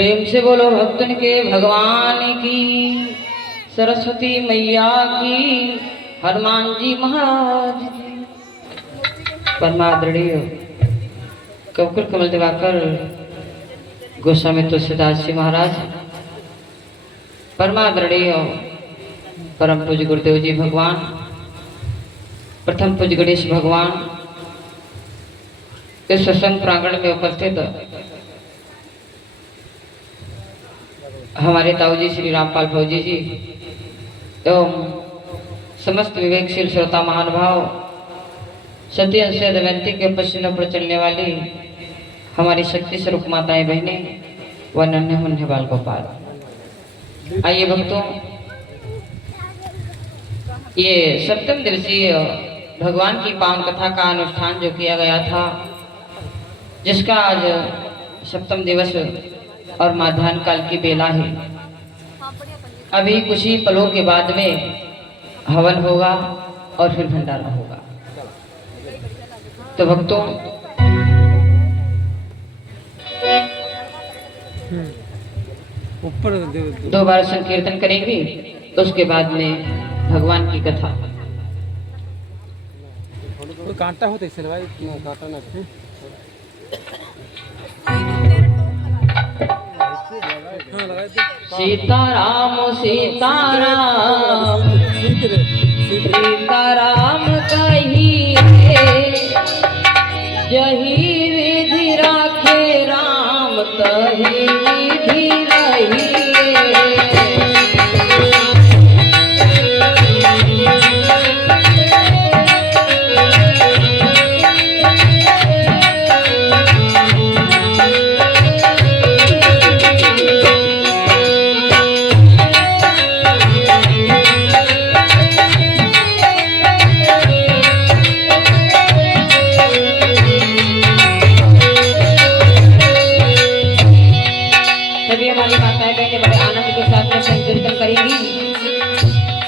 प्रेम से बोलो भक्तन के भगवान की, सरस्वती मैया की, हनुमान जी महाराज की। परमादरणीय कवकुल कमल दिवाकर गोस्वामी तुलसीदास जी महाराज, परमादरणीय परम पूज्य गुरुदेव जी भगवान, प्रथम पूज्य गणेश भगवान, इस सत्संग प्रांगण में उपस्थित हमारे ताऊजी श्री रामपाल फौजी जी एवं समस्त विवेकशील श्रोता महानुभाव, सती अंश दमयंती के पश्चिम पर चलने वाली हमारी शक्ति स्वरूप माताएं बहनें व नन्हे मुन्ने बाल गोपाल। आइए भक्तों, ये सप्तम दिवसीय भगवान की पावन कथा का अनुष्ठान जो किया गया था, जिसका आज सप्तम दिवस और माध्याह्न काल की बेला है। अभी कुछ ही पलों के बाद में हवन होगा और फिर भंडारा होगा। तो भक्तों, ऊपर दो बार संकीर्तन करेंगे, उसके बाद में भगवान की कथा। कांटा होता है भाई, कांटा ना सीताराम सीताराम सीताराम कहिए, जही विधि राखे राम तही विधि रहिए।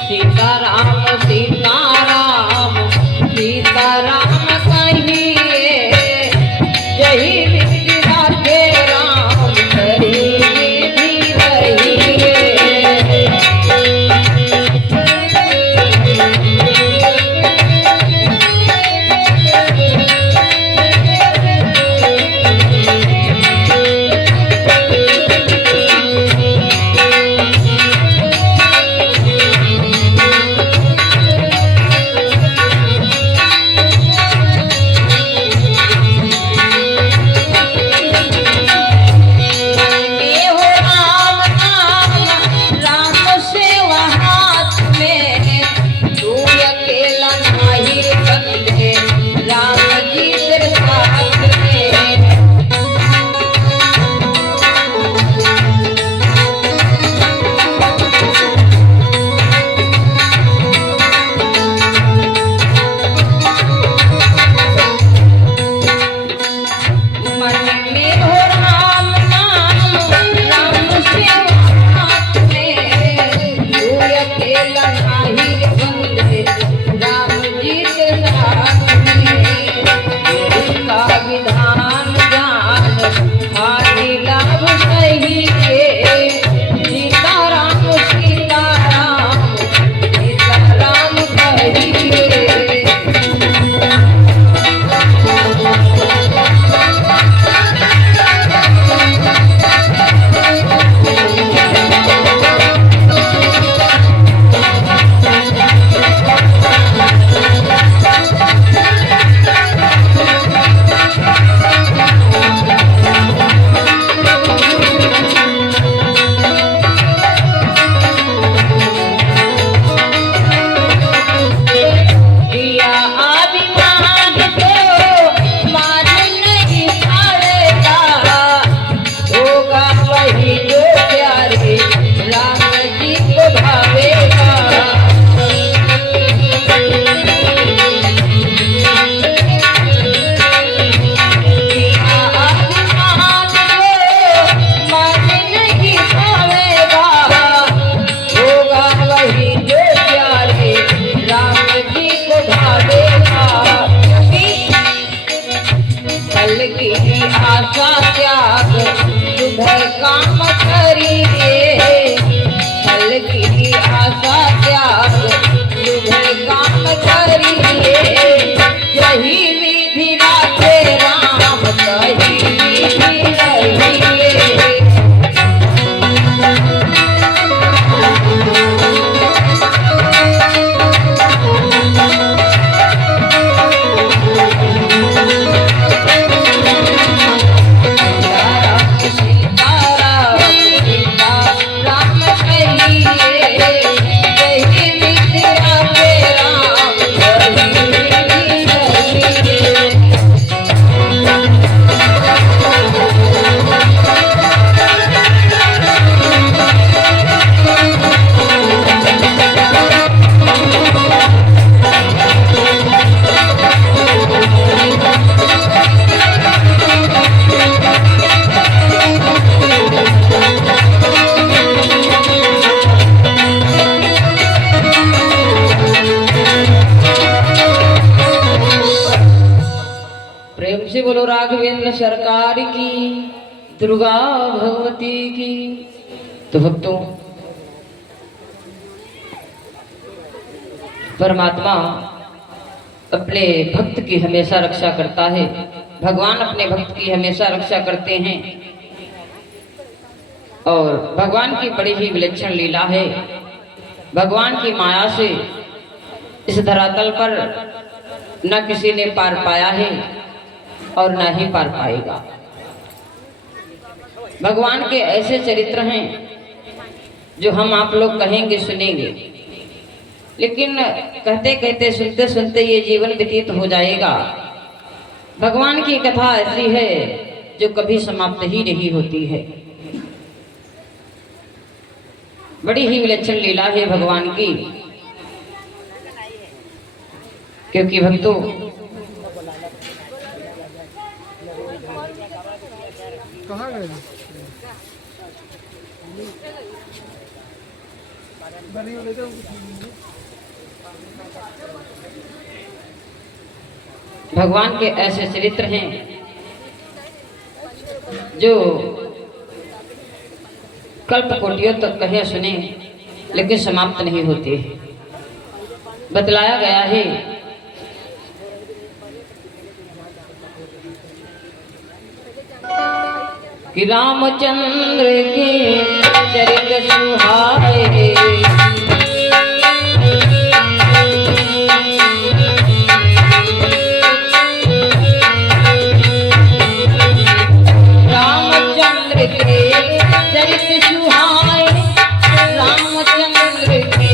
सीताराम सीताराम सीताराम कहिए, जही विधि राखे राम तही विधि रहिए। आशा त्याग शुभ काम केंद्र सरकार की, दुर्गा भगवती की। तो भक्तों, परमात्मा अपने भक्त की हमेशा रक्षा करता है। भगवान अपने भक्त की हमेशा रक्षा करते हैं और भगवान की बड़ी ही विलक्षण लीला है। भगवान की माया से इस धरातल पर न किसी ने पार पाया है और न ही पार पाएगा। भगवान के ऐसे चरित्र हैं जो हम आप लोग कहेंगे, सुनेंगे, लेकिन कहते कहते सुनते सुनते ये जीवन व्यतीत हो जाएगा। भगवान की कथा ऐसी है जो कभी समाप्त ही नहीं होती है। बड़ी ही विलक्षण लीला है भगवान की, क्योंकि भक्तों कहाँ गए? भगवान के ऐसे चरित्र हैं जो कल्प कोटियों तक कहे सुने लेकिन समाप्त नहीं होते। बतलाया गया है कि रामचंद्र के चरित्र सुहाए, रामचंद्र के चरित्र सुहाए, रामचंद्र के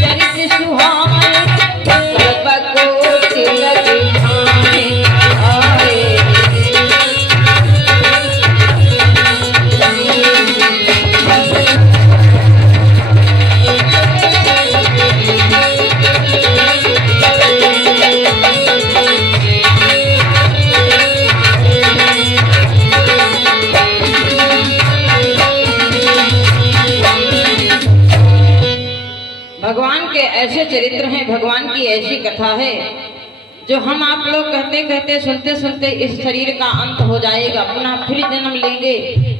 चरित्र सुहाए, कल्पकोटि लगे आए। भगवान के ऐसे चरित्र हैं, भगवान की ऐसी कथा है जो हम आप लोग कहते कहते सुनते सुनते इस शरीर का अंत हो जाएगा, पुनः फिर जन्म लेंगे,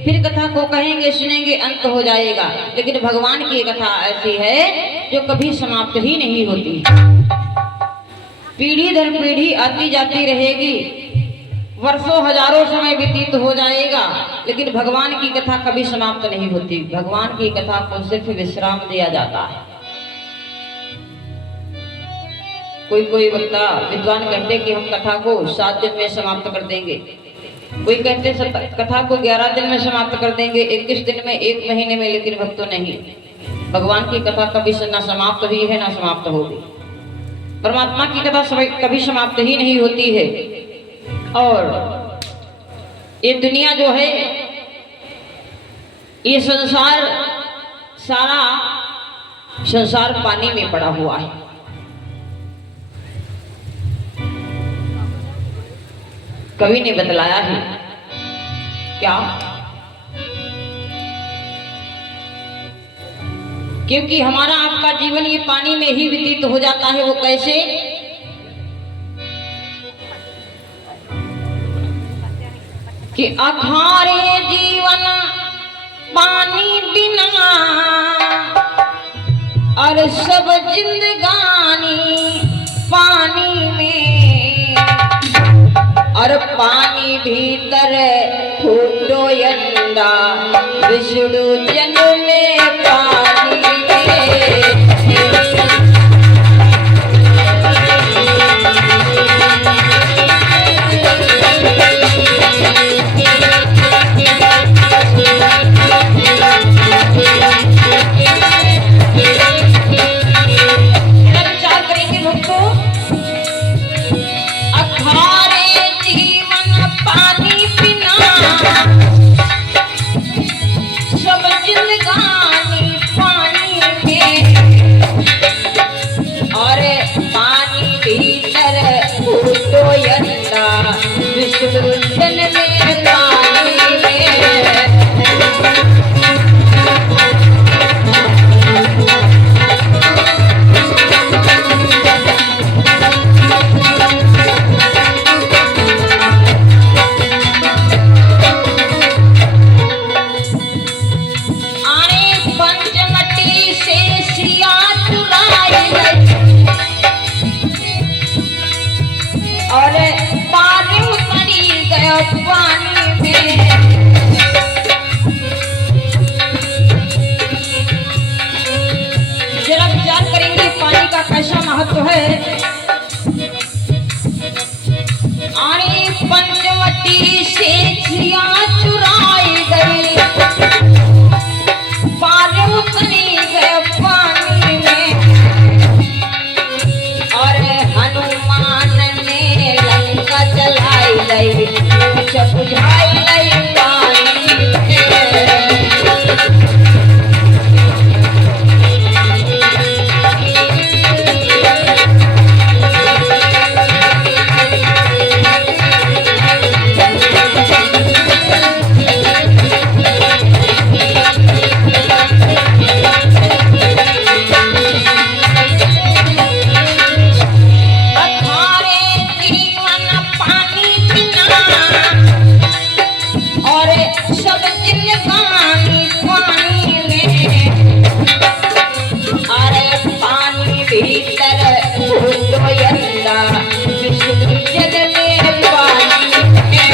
फिर कथा को कहेंगे, सुनेंगे, अंत हो जाएगा। लेकिन भगवान की कथा ऐसी है जो कभी समाप्त ही नहीं होती। पीढ़ी दर पीढ़ी आती जाती रहेगी, वर्षों हजारों समय व्यतीत हो जाएगा, लेकिन भगवान की कथा कभी समाप्त नहीं होती। भगवान की कथा को सिर्फ विश्राम दिया जाता है। कोई वक्ता विद्वान कहते कि हम कथा को 7 दिन में समाप्त कर देंगे, कोई कहते कथा को 11 दिन में समाप्त कर देंगे, 21 दिन में, 1 महीने में। लेकिन भक्तों नहीं, भगवान की कथा कभी ना समाप्त हुई है ना समाप्त होगी। परमात्मा की कथा कभी समाप्त ही नहीं होती है। और ये दुनिया जो है, ये संसार, सारा संसार पानी में पड़ा हुआ है। कवि ने बतलाया है क्या? क्योंकि हमारा आपका जीवन ये पानी में ही व्यतीत हो जाता है। वो कैसे? कि अखारे जीवन पानी बिना और सब जिंदगानी पानी में, और पानी भीतर फूटो अंडा, विष्णु जन्म में पानी में। सब जिंदगा सब जिंदगानी पानी में, अरे पानी भीतर तो यंदा विष्णु जगले पानी में।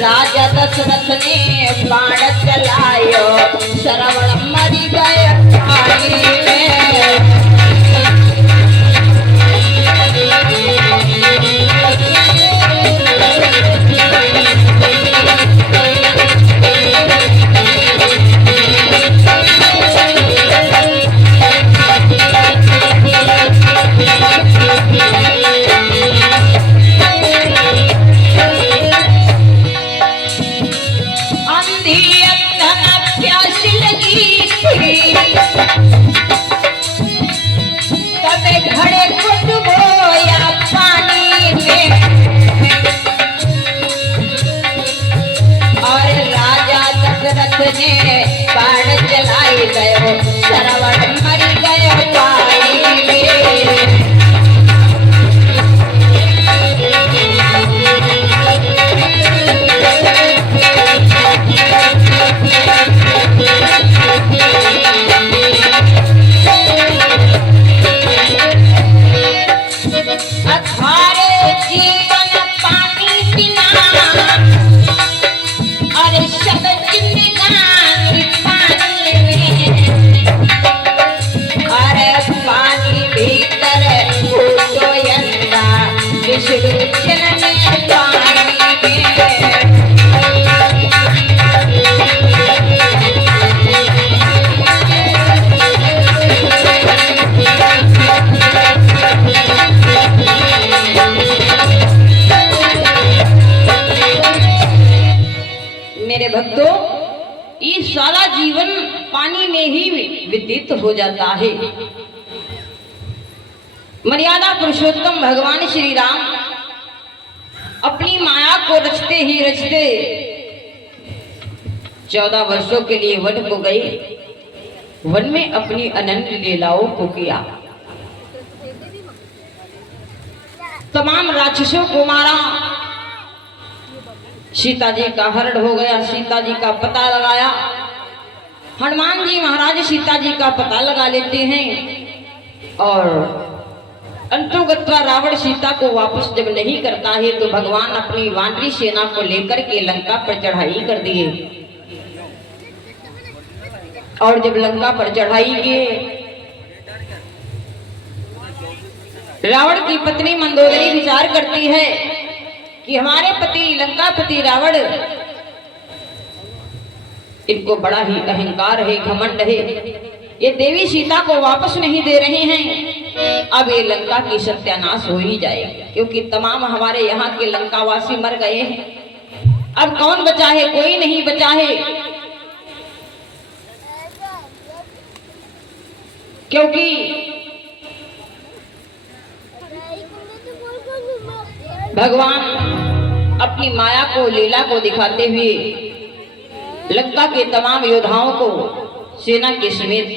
राजा दशरथ ने बाण चलायो, श्रवण मरी गए पानी में। ने बाण चलाई गयो, श्रवण मरी गयो पानी में। अथारे जीवन पानी बिना, अरे सब जिंदगानी पानी में, अरे पानी भीतर तो यंदा विष्णु जगले पानी में। मेरे भक्तों, ये सारा जीवन पानी में ही व्यतीत हो जाता है। मर्यादा पुरुषोत्तम भगवान श्री राम अपनी माया को रचते ही रचते 14 वर्षों के लिए वन को गए, वन में अपनी अनंत लीलाओं को किया, तमाम राक्षसों को मारा, सीता जी का हरण हो गया, सीता जी का पता लगाया। हनुमान जी महाराज सीता जी का पता लगा लेते हैं और अंतुगत्वा रावण सीता को वापस जब नहीं करता है तो भगवान अपनी वानरी सेना को लेकर के लंका पर चढ़ाई कर दिए। और जब लंका पर चढ़ाई किए, रावण की पत्नी मंदोदरी विचार करती है कि हमारे पति लंकापति रावण, इनको बड़ा ही अहंकार है, घमंड है, ये देवी सीता को वापस नहीं दे रहे हैं, अब ये लंका की सत्यानाश हो ही जाएगी, क्योंकि तमाम हमारे यहाँ के लंकावासी मर गए हैं, अब कौन बचा है? कोई नहीं बचा है, क्योंकि भगवान अपनी माया को, लीला को दिखाते हुए लंका के तमाम योद्धाओं को सेना के समेत,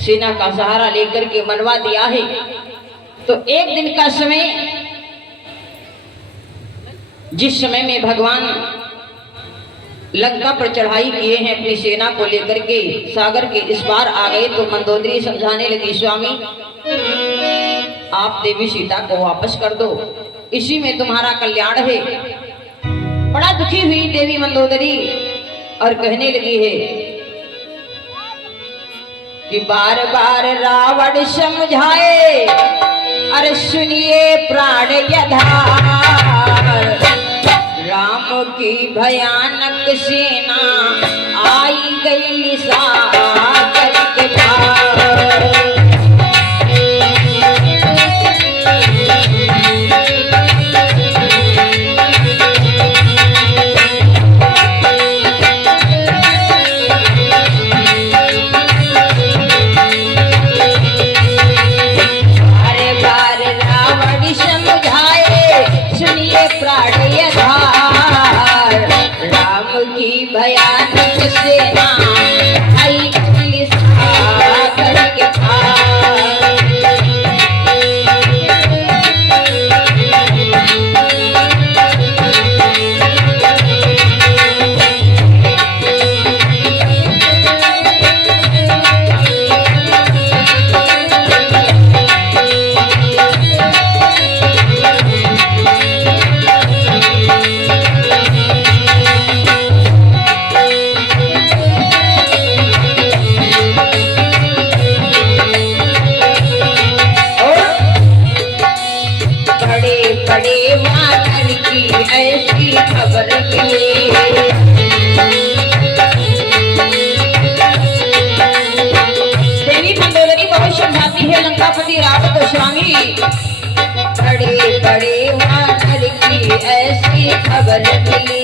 सेना का सहारा लेकर के मनवा दिया है। तो एक दिन का समय, जिस समय में भगवान लंका पर चढ़ाई किए हैं अपनी सेना को लेकर के, सागर के इस पार आ गए तो मंदोदरी समझाने लगी, स्वामी आप देवी सीता को वापस कर दो, इसी में तुम्हारा कल्याण है। बड़ा दुखी हुई देवी मंदोदरी और कहने लगी है कि बार बार रावण समझाए, अरे सुनिए प्राण यधार, राम की भयानक सेना आई गई निसार। बड़ी बड़ी वानर की ऐसी खबर मिली।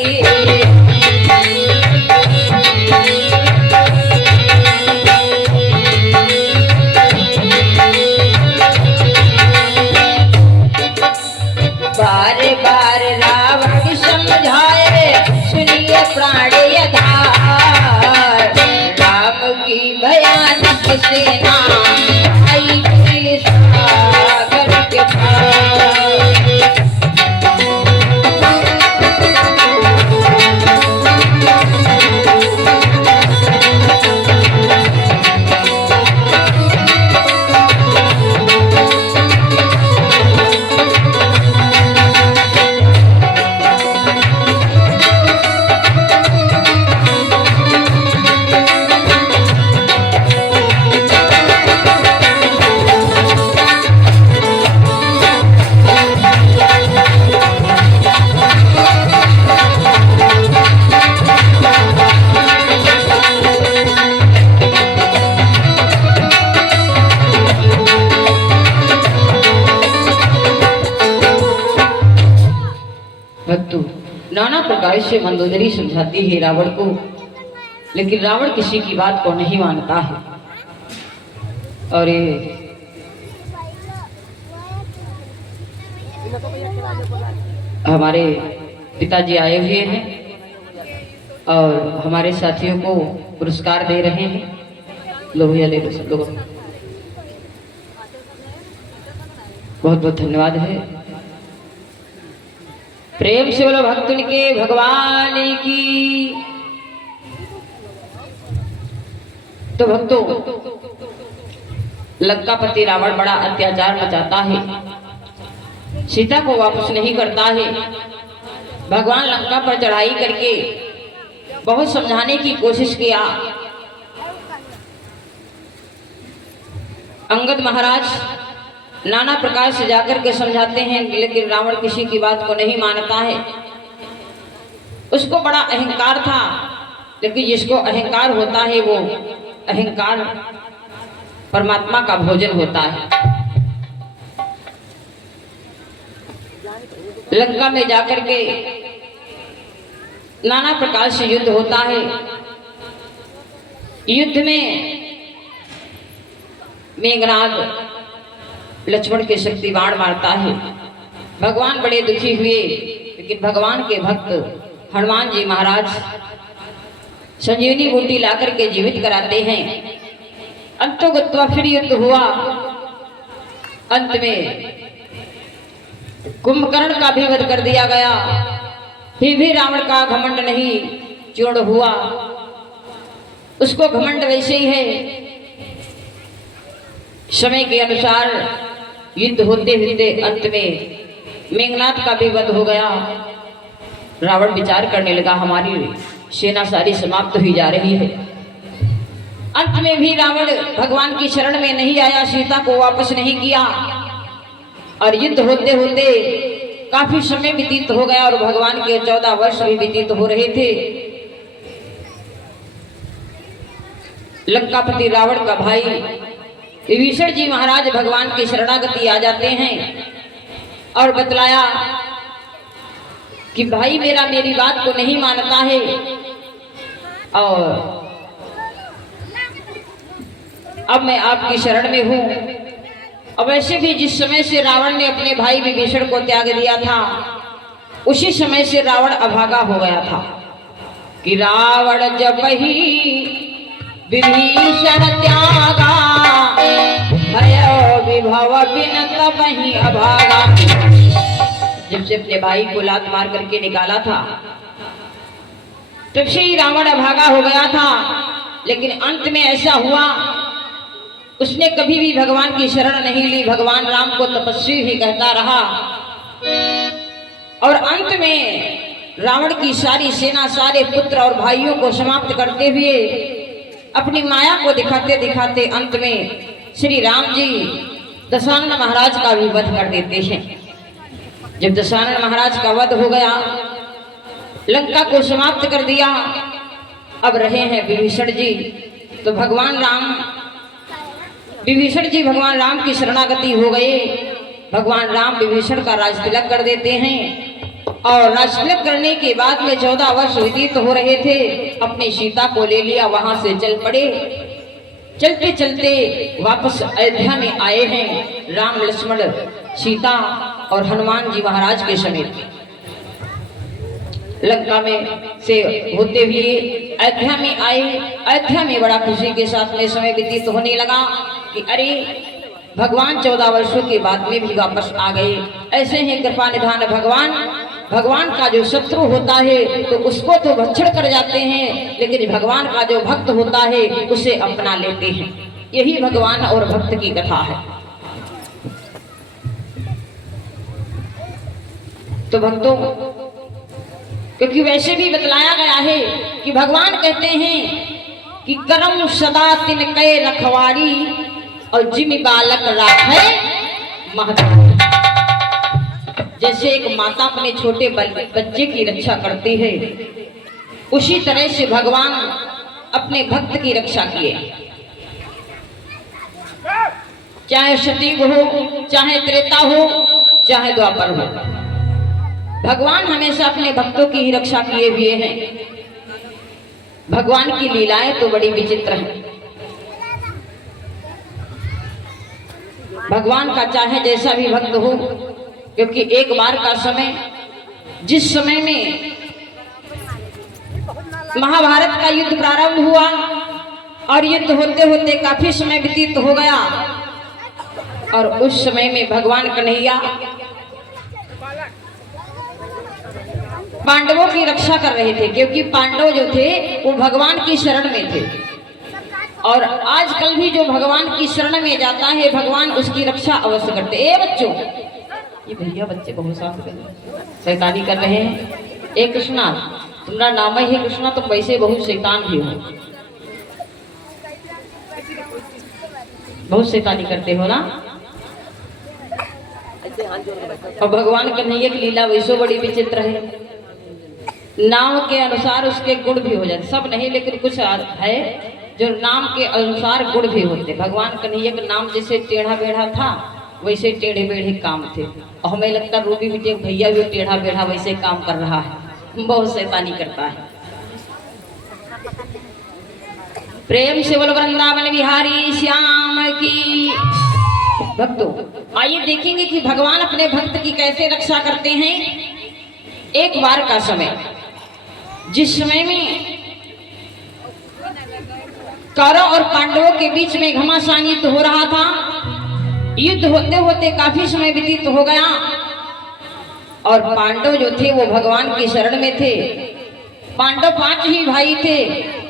बार बार रावण समझाए सुनिए प्राणेयधार, राम की भयानक सेना आई थी सागर के पार। भक्तों, नाना प्रकार से मंदोदरी समझाती है रावण को, लेकिन रावण किसी की बात को नहीं मानता है। और ये हमारे पिताजी आए हुए हैं और हमारे साथियों को पुरस्कार दे रहे हैं। लो भैया ले लो सब लोग। बहुत बहुत धन्यवाद है। प्रेम से बोलो भक्तुन के भगवान की। तो भक्तों, लंकापति रावण बड़ा अत्याचार मचाता है, सीता को वापस नहीं करता है। भगवान लंका पर चढ़ाई करके बहुत समझाने की कोशिश किया। अंगद महाराज नाना प्रकार से जाकर के समझाते हैं, लेकिन रावण किसी की बात को नहीं मानता है। उसको बड़ा अहंकार था, लेकिन जिसको अहंकार होता है वो अहंकार परमात्मा का भोजन होता है। लंका में जाकर के नाना प्रकार से युद्ध होता है। युद्ध में मेघनाद लक्ष्मण के शक्ति बाण मारता है। भगवान बड़े दुखी हुए, लेकिन भगवान के भक्त हनुमान जी महाराज संजीवनी बूटी ला करके जीवित कराते हैं। अंतोगत्वा फिर युद्ध हुआ। अंत में कुंभकर्ण का भी वध कर दिया गया, फिर भी रावण का घमंड नहीं चूर्ण हुआ। उसको घमंड वैसे ही है। समय के अनुसार युद्ध होते होते अंत में मेघनाद का भी वध हो गया। रावण विचार करने लगा, हमारी सेना सारी समाप्त हुई जा रही है। अंत में भी रावण भगवान की शरण में नहीं आया, सीता को वापस नहीं किया और युद्ध होते होते काफी समय व्यतीत हो गया और भगवान के 14 वर्ष भी व्यतीत हो रहे थे। लंकापति रावण का भाई विभीषण जी महाराज भगवान की शरणागति आ जाते हैं और बतलाया कि भाई मेरा मेरी बात को नहीं मानता है और अब मैं आपकी शरण में हूं। और वैसे भी जिस समय से रावण ने अपने भाई विभीषण को त्याग दिया था, उसी समय से रावण अभागा हो गया था कि रावण जब ही विभीषण त्यागा, भयो विभव बिन तब ही अभागा। जब से अपने भाई को लात मार करके निकाला था, तब से ही रावण अभागा हो गया था। लेकिन अंत में ऐसा हुआ, उसने कभी भी भगवान की शरण नहीं ली, भगवान राम को तपस्वी ही कहता रहा। और अंत में रावण की सारी सेना, सारे पुत्र और भाइयों को समाप्त करते हुए अपनी माया को दिखाते दिखाते अंत में श्री राम जी दशानन महाराज का भी वध कर देते हैं। जब दशानन महाराज का वध हो गया, लंका को समाप्त कर दिया, अब रहे हैं विभीषण जी। तो भगवान राम, विभीषण जी भगवान राम की शरणागति हो गए भगवान राम विभीषण का राज तिलक कर देते हैं। और राज तिलक करने के बाद में 14 वर्ष व्यतीत हो रहे थे, अपनी सीता को ले लिया, वहां से चल पड़े। चलते चलते वापस अयोध्या में आए हैं राम लक्ष्मण सीता और हनुमान जी महाराज के समेत। लंका में से होते हुए अयोध्या में आए। अयोध्या में बड़ा खुशी के साथ में समय व्यतीत होने लगा कि अरे भगवान 14 वर्षों के बाद में भी वापस आ गए। ऐसे ही कृपा निधान भगवान। भगवान का जो शत्रु होता है तो उसको तो भक्षण कर जाते हैं, लेकिन भगवान का जो भक्त होता है उसे अपना लेते हैं। यही भगवान और भक्त की कथा है। तो भक्तों, क्योंकि वैसे भी बतलाया गया है कि भगवान कहते हैं कि करम सदा तिनके रखवारी और जिन बालक राखे महत्व। जैसे एक माता अपने छोटे बच्चे की रक्षा करती है, उसी तरह से भगवान अपने भक्त की रक्षा किए। चाहे सतयुग हो, चाहे त्रेता हो, चाहे द्वापर हो, भगवान हमेशा अपने भक्तों की ही रक्षा किए हुए हैं। भगवान की लीलाएं तो बड़ी विचित्र हैं। भगवान का चाहे जैसा भी भक्त हो, क्योंकि एक बार का समय, जिस समय में महाभारत का युद्ध प्रारंभ हुआ और युद्ध होते होते काफी समय व्यतीत हो गया, और उस समय में भगवान कन्हैया पांडवों की रक्षा कर रहे थे, क्योंकि पांडव जो थे वो भगवान की शरण में थे। और आजकल भी जो भगवान की शरण में जाता है, भगवान उसकी रक्षा अवश्य करते। ए बच्चों, ये भैया बच्चे बहुत साथ शैतानी कर रहे हैं। ए कृष्णा, तुम्हारा नाम ही है कृष्णा, तुम वैसे बहुत शैतान भी हो, बहुत शैतानी करते हो ना। और भगवान कन्हैया की लीला वैसे बड़ी विचित्र है। नाम के अनुसार उसके गुण भी हो जाते, सब नहीं लेकिन कुछ है जो नाम के अनुसार गुण भी होते। भगवान कन्हैया का नाम जैसे टेढ़ा बेढ़ा था, वैसे टेढ़े बेढ़े काम थे। और हमें लगता रूबी बेटे भैया भी टेढ़ा बेढ़ा वैसे काम कर रहा है, बहुत शैतानी करता है। प्रेम से बोलो वृंदावन बिहारी श्याम की। भक्तों, आइए देखेंगे कि भगवान अपने भक्त की कैसे रक्षा करते हैं। एक बार का समय, जिस समय में कौरव और पांडवों के बीच में घमासान युद्ध हो रहा था, युद्ध होते होते काफी समय व्यतीत हो गया, और पांडव जो थे वो भगवान की शरण में थे। पांडव 5 ही भाई थे,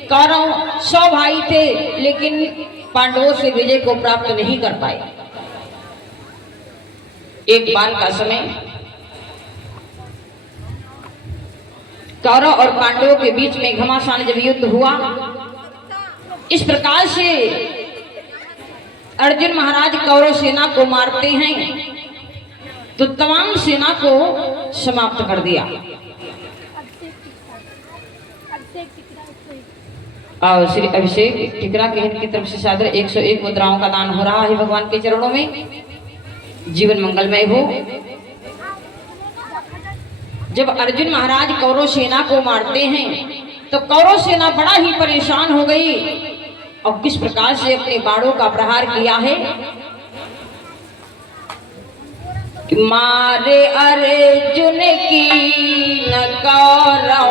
कौरव 100 भाई थे, लेकिन पांडवों से विजय को प्राप्त नहीं कर पाए। एक बार का समय, कौरव और पांडवों के बीच में घमासान जब युद्ध हुआ, इस प्रकार से अर्जुन महाराज कौरव सेना को मारते हैं तो तमाम सेना को समाप्त कर दिया। और श्री अभिषेक टिकरा की तरफ से सादर 101 मुद्राओं का दान हो रहा है भगवान के चरणों में। जीवन मंगलमय हो। जब अर्जुन महाराज कौरव सेना को मारते हैं तो कौरव सेना बड़ा ही परेशान हो गई, और किस प्रकार से अपने बाणों का प्रहार किया है कि मारे अर्जुन की न कौरव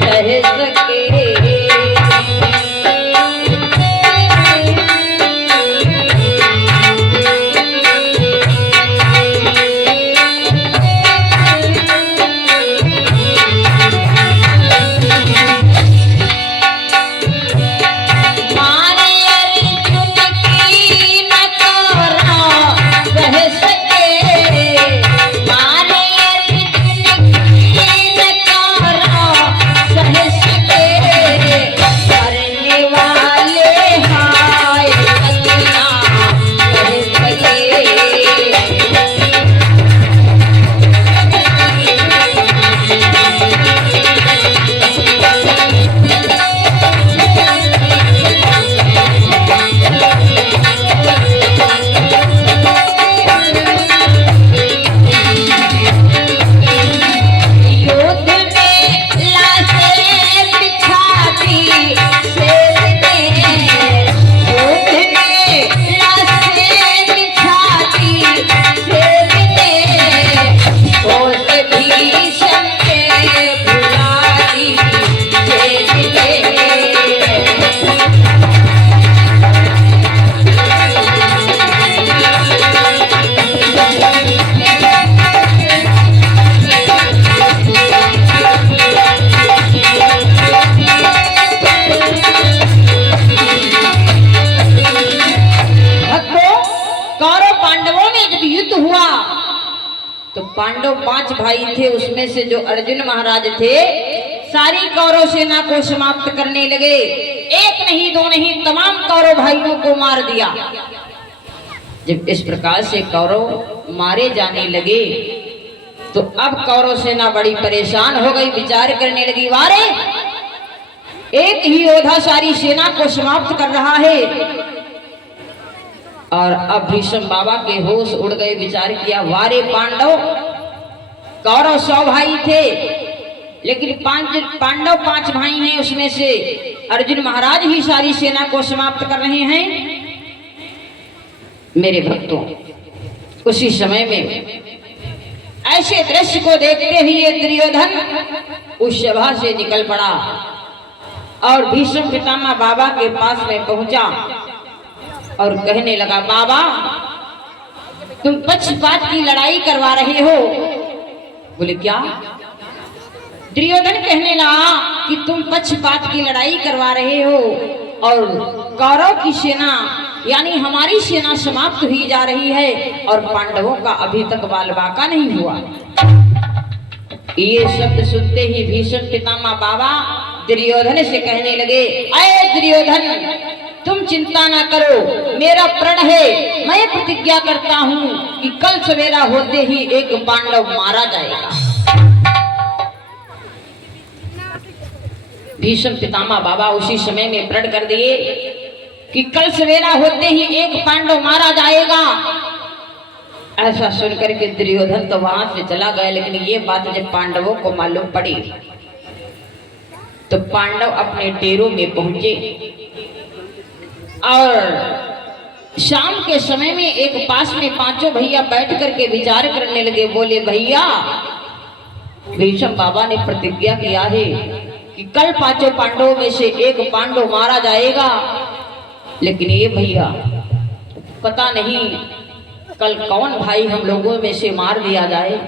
सह सके। तो पांडव 5 भाई थे, उसमें से जो अर्जुन महाराज थे सारी कौरव सेना को समाप्त करने लगे। एक नहीं दो नहीं, तमाम कौरव भाइयों को मार दिया। जब इस प्रकार से कौरव मारे जाने लगे तो अब कौरव सेना बड़ी परेशान हो गई, विचार करने लगी, वारे एक ही योद्धा सारी सेना को समाप्त कर रहा है। और अब भीष्म बाबा के होश उड़ गए, विचार किया, वारे पांडव, कौरव 100 भाई थे लेकिन पांडव 5 भाई हैं, उसमें से अर्जुन महाराज ही सारी सेना को समाप्त कर रहे हैं। मेरे भक्तों, उसी समय में ऐसे दृश्य को देखते हुए दुर्योधन उस सभा से निकल पड़ा और भीष्म पितामह बाबा के पास में पहुंचा और कहने लगा, बाबा तुम पक्षपात की लड़ाई करवा रहे हो। बोले क्या? दुर्योधन कहने लगा कि तुम पक्षपात की लड़ाई करवा रहे हो और कौरव की सेना यानी हमारी सेना समाप्त हुई जा रही है और पांडवों का अभी तक बाल बाका नहीं हुआ। ये शब्द सुनते ही भीष्म पितामह बाबा दुर्योधन से कहने लगे, अरे दुर्योधन तुम चिंता ना करो, मेरा प्रण है, मैं प्रतिज्ञा करता हूं कि कल सवेरा होते ही एक पांडव मारा जाएगा। भीष्म पितामह बाबा उसी समय में प्रण कर दिए कि कल सवेरा होते ही एक पांडव मारा जाएगा। ऐसा सुनकर के दुर्योधन तो वहां से चला गया, लेकिन ये बात जब पांडवों को मालूम पड़ी तो पांडव अपने डेरों में पहुंचे और शाम के समय में एक पास में 5 भैया बैठ करके विचार करने लगे। बोले, भैया भीष्म बाबा ने प्रतिज्ञा किया है कि कल 5 पांडवों में से एक पांडव मारा जाएगा, लेकिन ये भैया पता नहीं कल कौन भाई हम लोगों में से मार दिया जाए,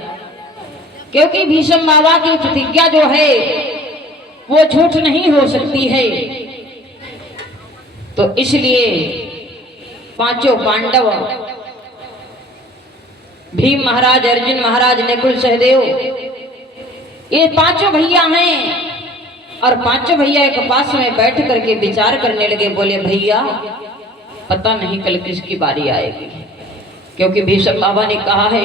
क्योंकि भीष्म बाबा की प्रतिज्ञा जो है वो झूठ नहीं हो सकती है। तो इसलिए 5 पांडव भीम महाराज, अर्जुन महाराज, नकुल, सहदेव, ये 5 भैया हैं और 5 भैया एक पास में बैठ करके विचार करने लगे। बोले, भैया पता नहीं कल किसकी बारी आएगी, क्योंकि भीष्म बाबा ने कहा है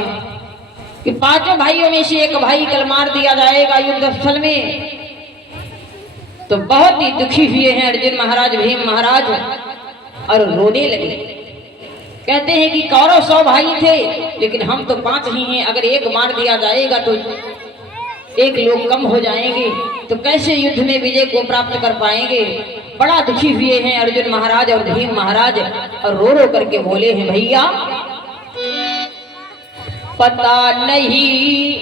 कि 5 भाइयों में से एक भाई कल मार दिया जाएगा युद्ध स्थल में। तो बहुत ही दुखी हुए हैं अर्जुन महाराज, भीम महाराज और रोने लगे। कहते हैं कि कौरव 100 भाई थे लेकिन हम तो 5 ही हैं, अगर एक मार दिया जाएगा तो एक लोग कम हो जाएंगे, तो कैसे युद्ध में विजय को प्राप्त कर पाएंगे। बड़ा दुखी हुए हैं अर्जुन महाराज और भीम महाराज और रो रो करके बोले हैं, भैया पता नहीं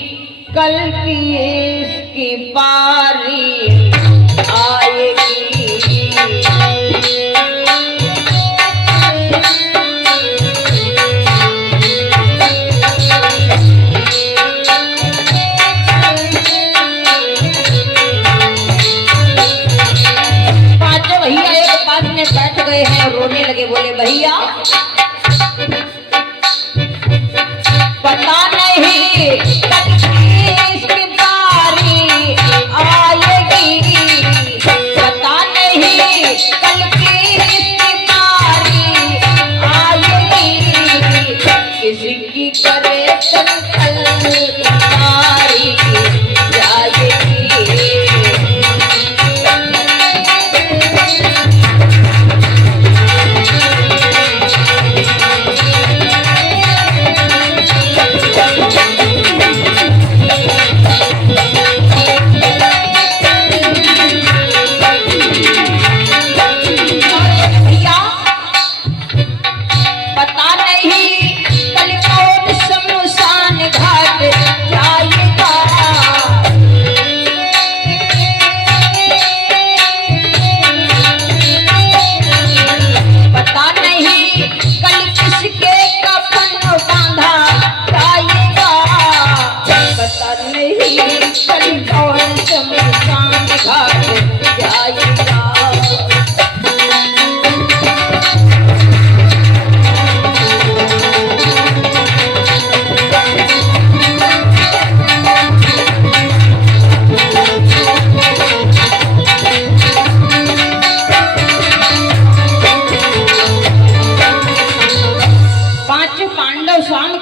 कल किसकी बारी आएगी। बैठ गए हैं और रोने लगे। बोले, भैया पता नहीं कल किसकी बारी आएगी, पता नहीं कल किसकी बारी आएगी, किसकी करे कल बारी जाएगी।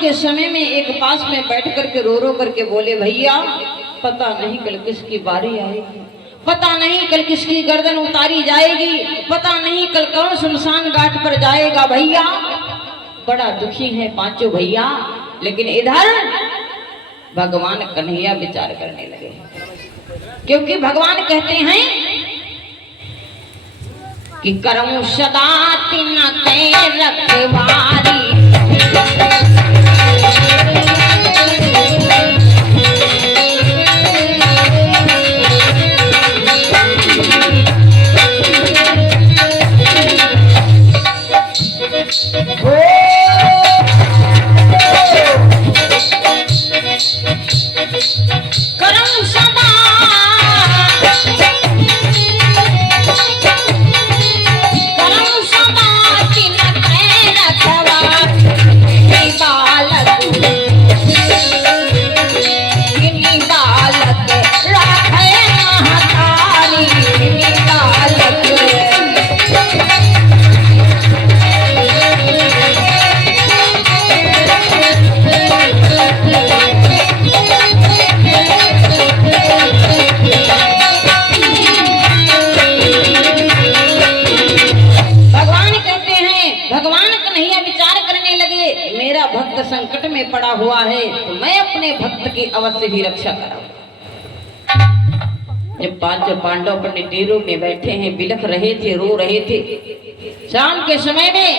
के समय में एक पास में बैठ करके रो करके बोले, भैया पता नहीं कल किसकी बारी आएगी, पता नहीं कल किसकी गर्दन उतारी जाएगी, पता नहीं कल कौन शमशान घाट पर जाएगा। भैया बड़ा दुखी है पांचों भैया। लेकिन इधर भगवान कन्हैया विचार करने लगे, क्योंकि भगवान कहते हैं कि करऊं सदा तिनके रखवारी। करऊं सदा भक्त संकट में पड़ा हुआ है तो मैं अपने भक्त की अवश्य ही रक्षा कराऊं। जब पांचों पांडव अपने डेरों में बैठे हैं, बिलख रहे थे, रो रहे थे, शाम के समय में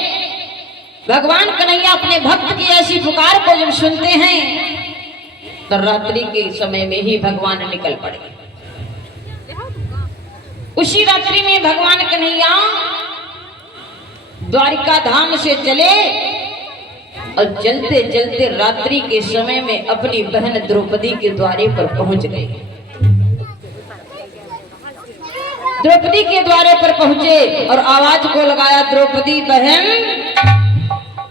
भगवान कन्हैया अपने भक्त की ऐसी पुकार को जब सुनते हैं तो रात्रि के समय में ही भगवान निकल पड़े। उसी रात्रि में भगवान कन्हैया द्वारिका धाम से चले और चलते चलते रात्रि के समय में अपनी बहन द्रौपदी के द्वारे पर पहुंच गए। द्रौपदी के द्वारे पर पहुंचे और आवाज को लगाया, द्रौपदी बहन,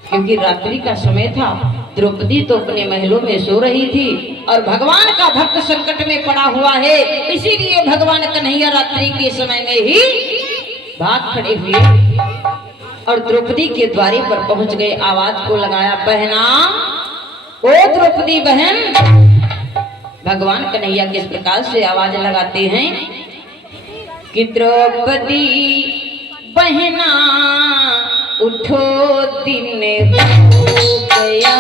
क्योंकि रात्रि का समय था। द्रौपदी तो अपने महलों में सो रही थी और भगवान का भक्त संकट में पड़ा हुआ है, इसीलिए भगवान कन्हैया रात्रि के समय में ही भाग खड़े हुए और द्रौपदी के द्वारे पर पहुंच गए। आवाज को लगाया, बहना, ओ द्रौपदी बहन। भगवान कन्हैया किस प्रकार से आवाज लगाते हैं कि द्रौपदी बहना उठो, दिन हो गया।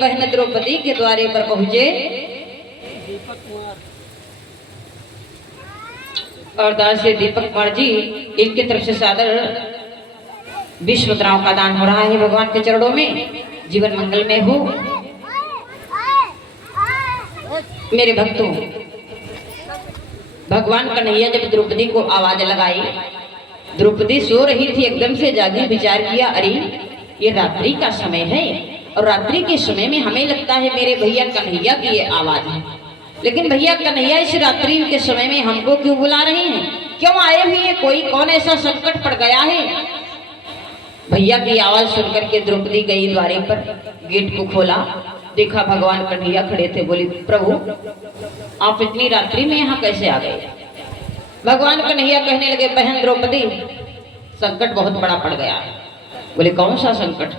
बहन द्रौपदी के द्वारे पर पहुंचे और दास से दीपक कुमार जी, इनकी तरफ से सादर विश्व मुद्राओं का दान हो रहा है भगवान के चरणों में। जीवन मंगल में हो। मेरे भक्तों, भगवान कन्हैया जब द्रौपदी को आवाज लगाई, द्रौपदी सो रही थी, एकदम से जागी, विचार किया, अरे ये रात्रि का समय है और रात्रि के समय में हमें लगता है मेरे भैया कन्हैया की ये आवाज है, लेकिन भैया कन्हैया इस रात्रि के समय में हमको क्यों बुला रहे हैं, क्यों आए हुए हैं, कोई कौन ऐसा संकट पड़ गया है। भैया की आवाज सुनकर के द्रौपदी गई द्वारे पर, गेट को खोला, देखा भगवान कन्हैया खड़े थे। बोली, प्रभु आप इतनी रात्रि में यहाँ कैसे आ गए। भगवान कन्हैया कहने लगे, बहन द्रौपदी, संकट बहुत बड़ा पड़ गया है। बोले, कौन सा संकट।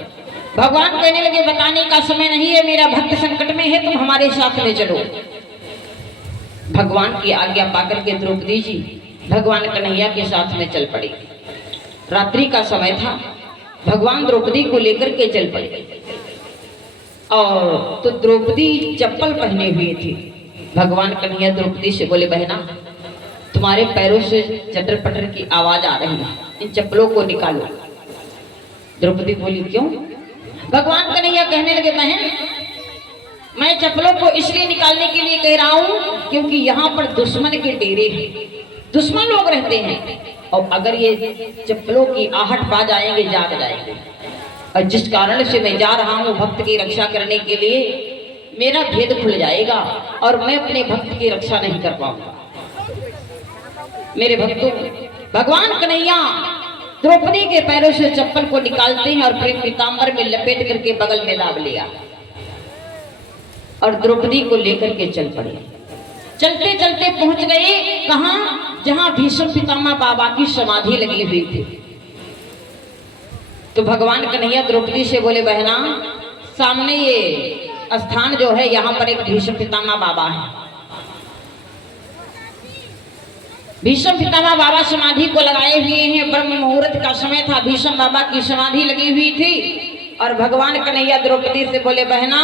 भगवान कहने लगे, बताने का समय नहीं है, मेरा भक्त संकट में है, तुम हमारे साथ में चलो। भगवान की आज्ञा पाकर के द्रौपदी जी भगवान कन्हैया के साथ में चल पड़ी। रात्रि का समय था, भगवान द्रौपदी को लेकर के चल पड़े। और तो द्रौपदी चप्पल पहने हुए थी। भगवान कन्हैया द्रौपदी से बोले, बहना तुम्हारे पैरों से चटर पटर की आवाज आ रही है, इन चप्पलों को निकालो। द्रौपदी बोली, क्यों? भगवान कन्हैया कहने लगे, बहन मैं चप्पलों को इसलिए निकालने के लिए कह रहा हूं क्योंकि यहाँ पर दुश्मन के डेरे हैं, दुश्मन लोग रहते हैं, और अगर ये चप्पलों की आहट पा जाएंगे, जाग जाएंगे, और जिस कारण से मैं जा रहा हूँ भक्त की रक्षा करने के लिए, मेरा भेद खुल जाएगा और मैं अपने भक्त की रक्षा नहीं कर पाऊंगा। मेरे भक्तों, भगवान कन्हैया द्रौपदी के पैरों से चप्पल को निकालते हैं और प्रेम पीतांबर में लपेट करके बगल में लाभ लिया और द्रौपदी को लेकर के चल पड़े। चलते चलते पहुंच गए कहां? जहां भीष्म पितामह बाबा की समाधि लगी हुई थी। तो भगवान कन्हैया द्रौपदी से बोले, बहना सामने ये स्थान जो है, यहाँ पर एक भीष्म पितामह बाबा है। भीष्म पितामह बाबा समाधि को लगाए हुए हैं। ब्रह्म मुहूर्त का समय था, भीष्म बाबा की समाधि लगी हुई थी। और भगवान कन्हैया द्रौपदी से बोले, बहना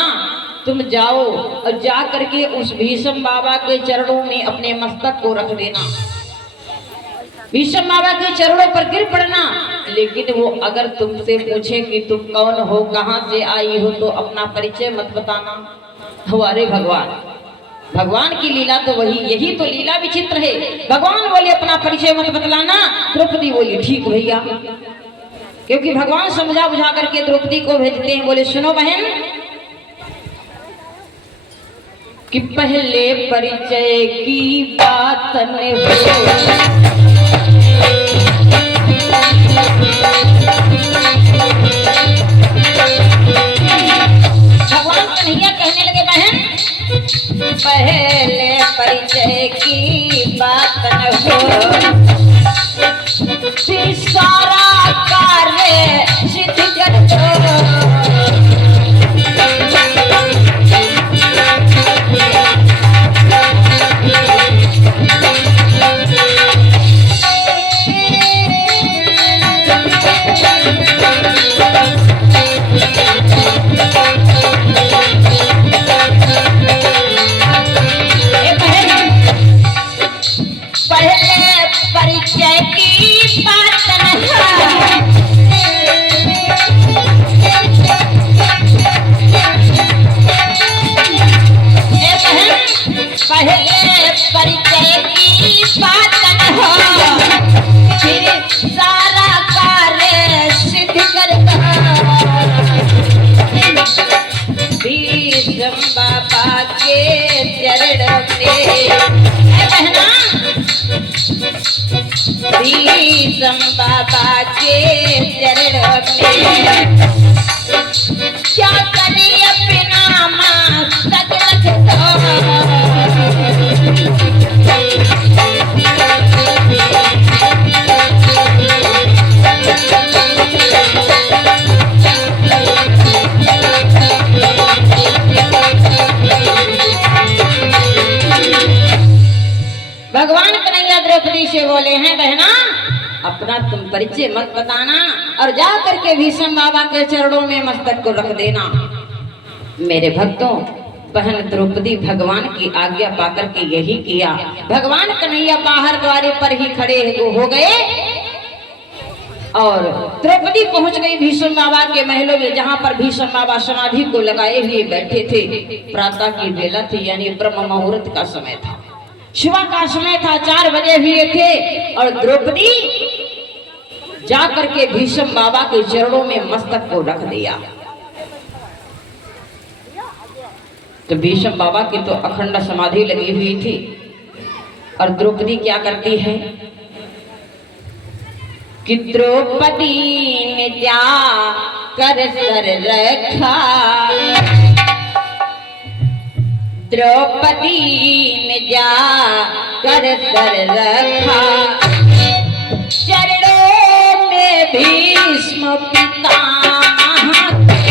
तुम जाओ और जा करके उस भीष्म बाबा के चरणों में अपने मस्तक को रख देना, भीष्म बाबा के चरणों पर गिर पड़ना। लेकिन वो अगर तुमसे पूछे कि तुम कौन हो, कहां से आई हो, तो अपना परिचय मत बताना। हमारे भगवान, भगवान की लीला तो वही, यही तो लीला विचित्र है। भगवान बोले अपना परिचय मत बतलाना। द्रौपदी बोली, ठीक भैया, क्योंकि भगवान समझा बुझा करके द्रौपदी को भेजते हैं। बोले, सुनो बहन कि पहले परिचय की बात न हो, भगवान कन्हैया कहने लगे, बहन पहले परिचय की बात न हो, सारा कार्य सिद्ध कर दो। बाबा के चरणों में, भीष्म बाबा के चरणों में क्या करी अपना मस्तक रख दो। भगवान कन्हैया द्रौपदी से बोले हैं, बहना अपना तुम परिचय मत बताना और जा करके भीष्म बाबा के चरणों में मस्तक को रख देना। मेरे भक्तों, बहन द्रौपदी भगवान की आज्ञा पाकर के यही किया। भगवान कन्हैया बाहर द्वारे पर ही खड़े हो गए और द्रौपदी पहुंच गई भीष्म बाबा के महलों में, जहां पर भीष्म बाबा समाधि को लगाए हुए बैठे थे। प्रातः की बेला थी, यानी ब्रह्म मुहूर्त का समय था, सुबह का समय था, 4 बजे हुए थे। और द्रौपदी जाकर के भीष्म बाबा के चरणों में मस्तक को रख दिया। तो भीष्म बाबा की तो अखंड समाधि लगी हुई थी और द्रौपदी क्या करती है कि द्रौपदी ने जा कर सर रखा, द्रौपदी ने जा कर सर रखा, चरणों में भीष्म पितामह के।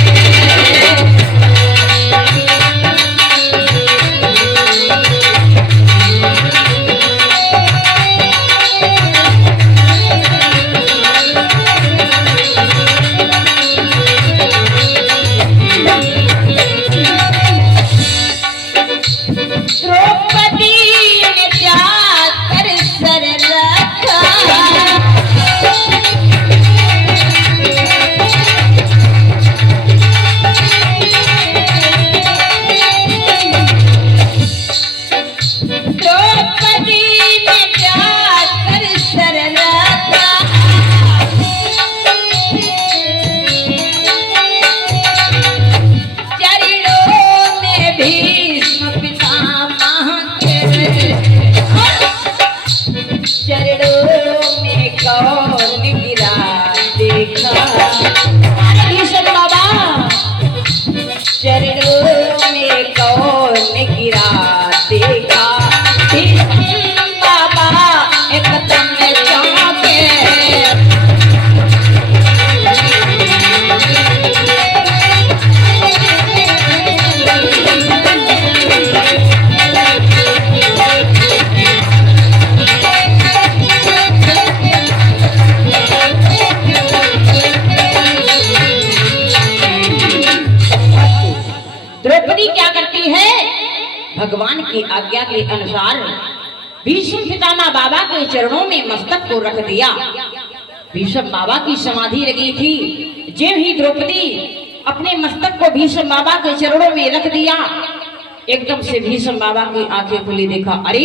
कौन गिरा देखा। भीष्म बाबा चरणों में कौन गिरा देखा। भीष्म बाबा एकदम चौंके। द्रौपदी क्या करती है? भगवान की आज्ञा के अनुसार भीष्म पितामह बाबा के चरणों में मस्तक को रख दिया। भीष्म बाबा की समाधि लगी थी। जब ही द्रौपदी अपने मस्तक को भीष्म बाबा के चरणों में रख दिया, एकदम से भीष्म बाबा की आंखें खुली। देखा, अरे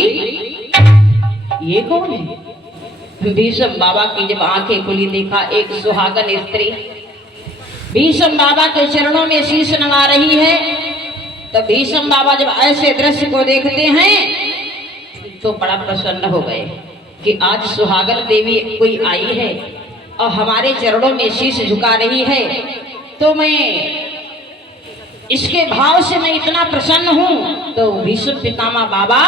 ये कौन है? भीष्म बाबा की जब आंखें खुली, देखा एक सुहागन स्त्री भीष्म बाबा के चरणों में शीश नवा रही है। तो भीष्म बाबा जब ऐसे दृश्य को देखते हैं तो बड़ा प्रसन्न हो गए कि आज सुहागन देवी कोई आई है और हमारे चरणों में शीश झुका रही है। तो मैं इसके भाव से मैं इतना प्रसन्न हूं। तो भीष्म पितामह बाबा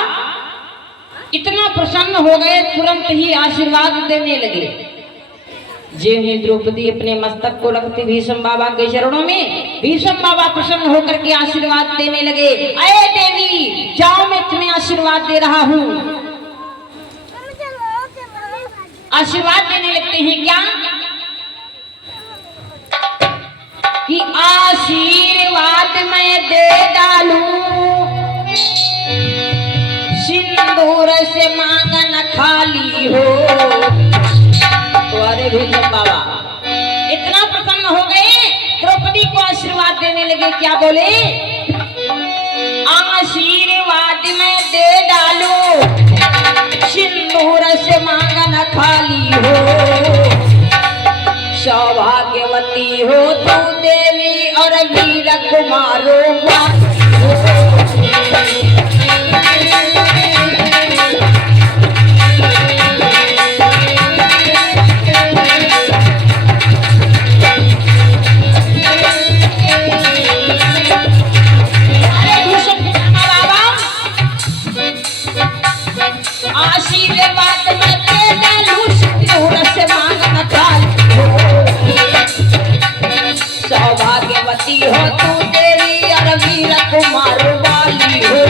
इतना प्रसन्न हो गए, तुरंत ही आशीर्वाद देने लगे। जे ही द्रौपदी अपने मस्तक को रखती भीष्म बाबा के चरणों में, भीष्म बाबा प्रसन्न होकर के आशीर्वाद देने लगे। अरे देवी जाओ, मैं तुम्हें आशीर्वाद दे रहा हूँ। आशीर्वाद देने लगते हैं क्या कि आशीर्वाद मैं दे डालूं, सिंदूर से मांगन खाली हो। अरे भीष्म बाबा इतना प्रसन्न हो गए, द्रौपदी को आशीर्वाद देने लगे। क्या बोले? आशीर्वाद मैं दे डालूं, सिंदूर से मांगन खाली हो। सौभाग्यवती हो तू देवी और वीर कुमारो आशीर्वाद मैं दे डालूं, सिंदूर से मांगन खाली हो। सौभाग्यवती हो तू देवी और वीर कुमार वाली हो।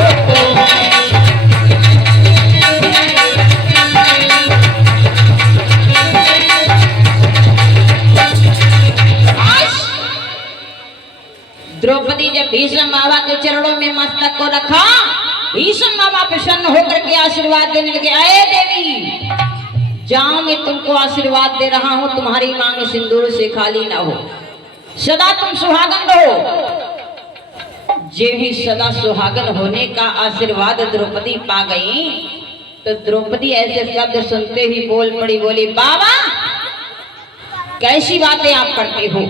द्रौपदी जब भीष्म बाबा के चरणों में मस्तक को रखा, भीष्म बाबा प्रसन्न होकर के आशीर्वाद देने लगे। अरे देवी जाओ, मैं तुमको आशीर्वाद दे रहा हूं, तुम्हारी मांग सिंदूर से खाली ना हो, सदा तुम सुहागन रहो। जे ही सदा सुहागन होने का आशीर्वाद द्रौपदी पा गई, तो द्रौपदी ऐसे शब्द सुनते ही बोल पड़ी, बोली बाबा कैसी बातें आप करते हो?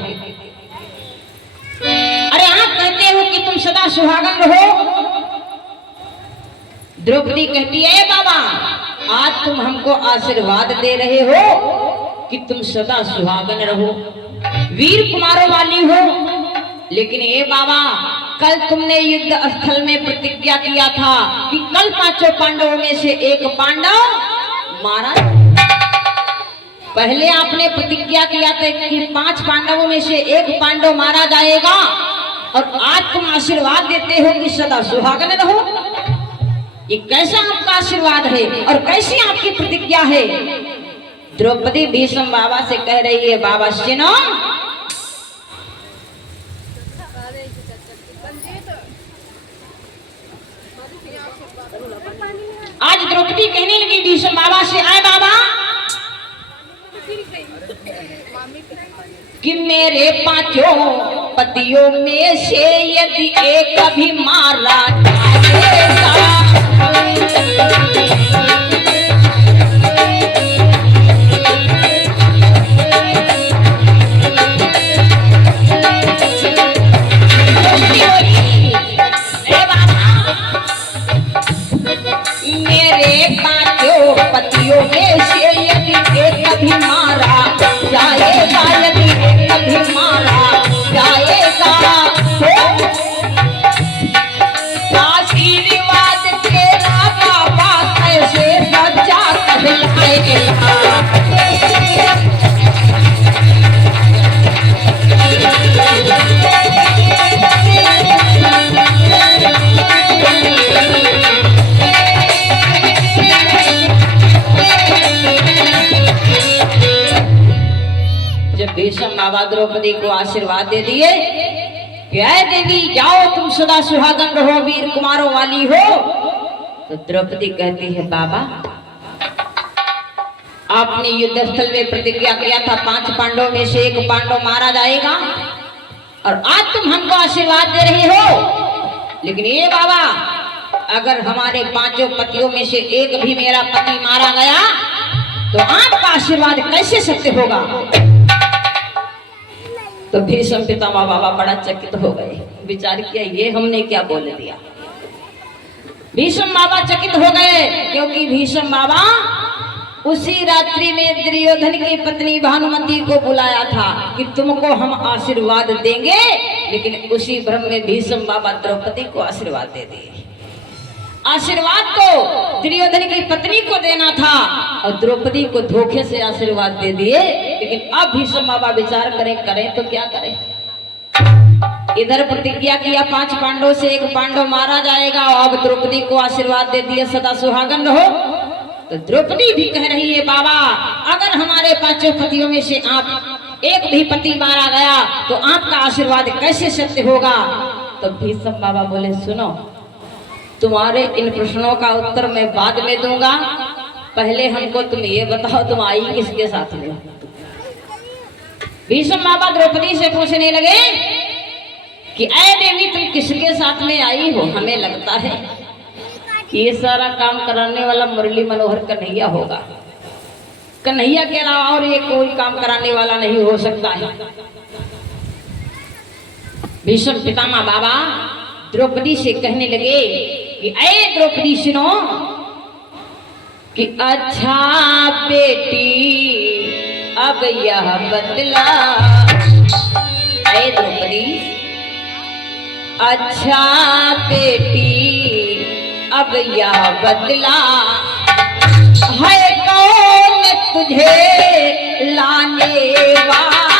अरे आप कहते हो कि तुम सदा सुहागन रहो। द्रौपदी कहती है बाबा आज तुम हमको आशीर्वाद दे रहे हो कि तुम सदा सुहागन रहो, वीर कुमारों वाली हो, लेकिन ये बाबा कल तुमने युद्ध स्थल में प्रतिज्ञा किया था कि कल पांचों पांडवों में से एक पांडव मारा। पहले आपने प्रतिज्ञा किया था कि 5 पांडवों में से एक पांडव मारा जाएगा, और आज तुम आशीर्वाद देते हो कि सदा सुहागन रहो। ये कैसा आपका आशीर्वाद है और कैसी आपकी प्रतिज्ञा है? द्रौपदी भीष्म बाबा से कह रही है, बाबा सुनो, आज द्रौपदी कहने लगी भीष्म बाबा से, आए बाबा कि मेरे 5 पतियों में से यदि एक भी मारा जाएगा, मेरे 5 पतियों में से यदि एक भी भीष्म बाबा द्रौपदी को आशीर्वाद दे दिए कि ऐ देवी जाओ, तुम सदा सुहागन रहो, वीर कुमारों वाली हो। तो द्रौपदी कहती है बाबा, आपने युद्ध स्थल में प्रतिज्ञा किया था 5 पांडवों में से 1 पांडव मारा जाएगा, और आज तुम हमको आशीर्वाद दे रहे हो। लेकिन ये बाबा, अगर हमारे 5 पतियों में से एक भी मेरा पति मारा गया तो आपका आशीर्वाद कैसे सत्य होगा। तो भीष्म पितामह बाबा बड़ा चकित हो गए, विचार किया ये हमने क्या बोल दिया। भीष्म बाबा चकित हो गए, क्योंकि भीष्म बाबा उसी रात्रि में दुर्योधन की पत्नी भानुमति को बुलाया था कि तुमको हम आशीर्वाद देंगे, लेकिन उसी भ्रम में भीष्म बाबा द्रौपदी को आशीर्वाद दे दिए। आशीर्वाद तो दुर्योधन की पत्नी को देना था और द्रौपदी को धोखे से आशीर्वाद दे दिए। लेकिन अब भीष्म बाबा विचार करें तो क्या करें। इधर प्रतिज्ञा किया 5 पांडवों से 1 पांडव मारा जाएगा, और अब द्रौपदी को आशीर्वाद दे दिए सदा सुहागन रहो। तो द्रौपदी भी कह रही है बाबा, अगर हमारे 5 पतियों में से आप एक भी पति मारा गया तो आपका आशीर्वाद कैसे सत्य होगा। तो भीष्म बाबा बोले, सुनो, तुम्हारे इन प्रश्नों का उत्तर मैं बाद में दूंगा, पहले हमको तुम ये बताओ तुम आई किसके साथ में। भीष्म बाबा द्रौपदी से पूछने लगे कि ऐ देवी, तुम किसके साथ में आई हो। हमें लगता है ये सारा काम कराने वाला मुरली मनोहर कन्हैया होगा, कन्हैया के अलावा और ये कोई काम कराने वाला नहीं हो सकता है। भीष्म पितामह बाबा द्रौपदी से कहने लगे कि ऐ द्रौपदी सुनो कि अच्छा बेटी अब यह बदला। ऐ द्रौपदी, अच्छा बेटी अब यह बदला है, कौन तुझे लाने वाला।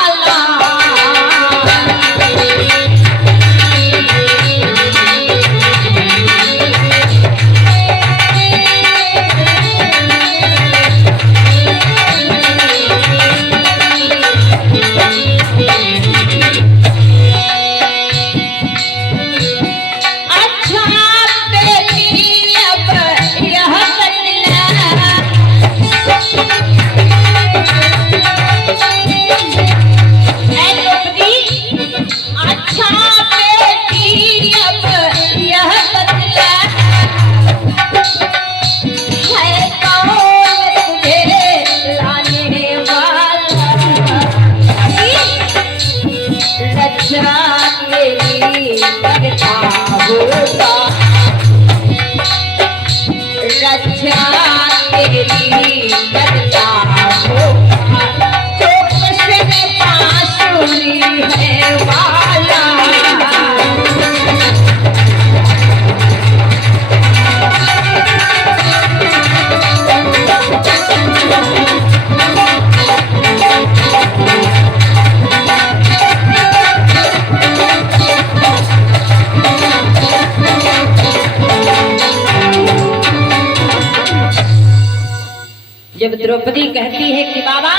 जब द्रौपदी कहती है कि बाबा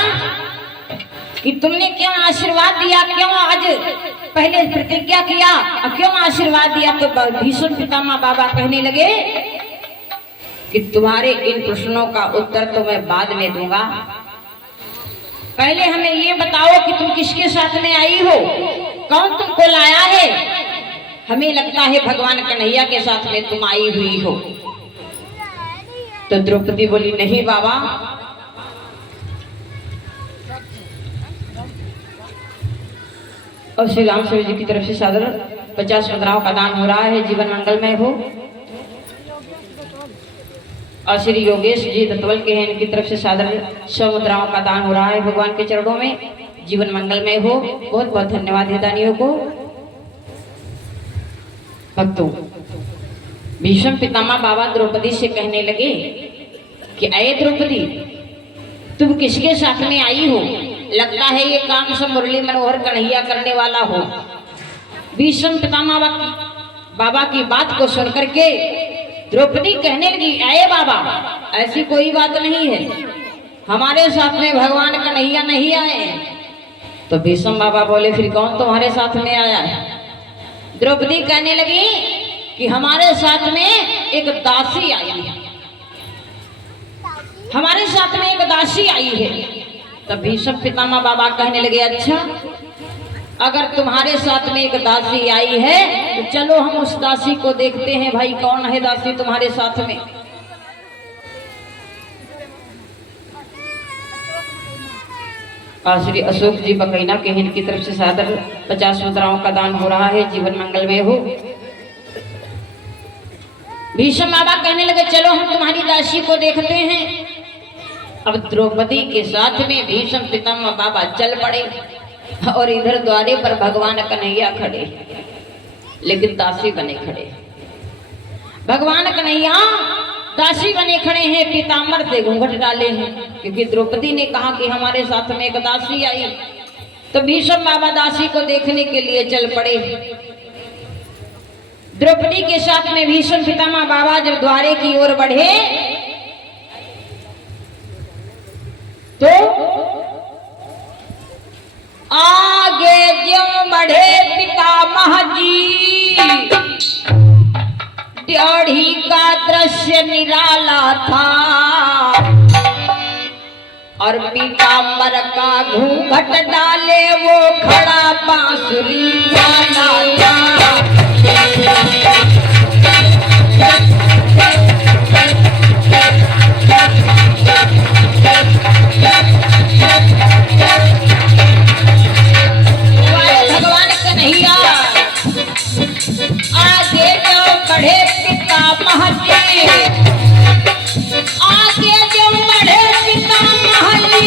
कि तुमने क्यों आशीर्वाद दिया, क्यों आज पहले प्रतिज्ञा किया और क्यों आशीर्वाद दिया, तो भीष्म पितामह बाबा कहने लगे कि तुम्हारे इन प्रश्नों का उत्तर तो मैं बाद में दूंगा, पहले हमें ये बताओ कि तुम किसके साथ में आई हो, कौन तुमको लाया है। हमें लगता है भगवान कन्हैया के साथ में तुम आई हुई हो। तो द्रौपदी बोली, नहीं बाबा, और श्री राम जी की तरफ से सादर 50 मुद्राओं का दान हो रहा है, जीवन मंगलमय हो। और श्री योगेश जी दत्तवल के हैं, इनकी तरफ से सादर 100 मुद्राओं का दान हो रहा है भगवान के चरणों में, जीवन मंगलमय हो। बहुत बहुत धन्यवाद है दानियों को। भक्तों, भीष्म पितामह बाबा द्रौपदी से कहने लगे कि अये द्रौपदी, तुम किसके साथ में आई हो, लगता है ये काम सब मुरली मनोहर कन्हैया करने वाला हो। भीष्म पितामह बाबा की बात को सुनकर के द्रौपदी कहने लगी, अये बाबा, ऐसी कोई बात नहीं है, हमारे साथ में भगवान कन्हैया नहीं आए। तो भीष्म बाबा बोले फिर कौन तुम्हारे साथ में आया है? द्रौपदी कहने लगी कि हमारे साथ में एक दासी आई है, हमारे साथ में एक दासी आई है। तब भीष्म पितामह बाबा कहने लगे अच्छा, अगर तुम्हारे साथ में एक दासी आई है तो चलो हम उस दासी को देखते हैं, भाई कौन है दासी तुम्हारे साथ में। श्री अशोक जी बकैना के हिंद की तरफ से सादर 50 मुद्राओं का दान हो रहा है, जीवन मंगलमय हो। भीष्म बाबा कहने लगे चलो हम तुम्हारी दासी को देखते हैं। अब द्रौपदी के साथ में भीष्म पितामह बाबा चल पड़े और इधर द्वारे पर भगवान कन्हैया खड़े, लेकिन दासी बने खड़े। भगवान कन्हैया दासी बने खड़े हैं, पीताम्बर से घूंघट डाले हैं, क्योंकि द्रौपदी ने कहा कि हमारे साथ में एक दासी आई। तो भीष्म बाबा दासी को देखने के लिए चल पड़े। द्रौपदी के साथ में भीष्म पितामह बाबा जब द्वारे की ओर बढ़े तो आगे ज्यों बढ़े पितामह जी, ड्योढ़ी का दृश्य निराला था और पीताम्बर का घूंघट डाले वो खड़ा बांसुरी वाला था। भगवान कन्हैया आगे जो बढ़े पितामह जी, आगे जो बढ़े पितामह जी,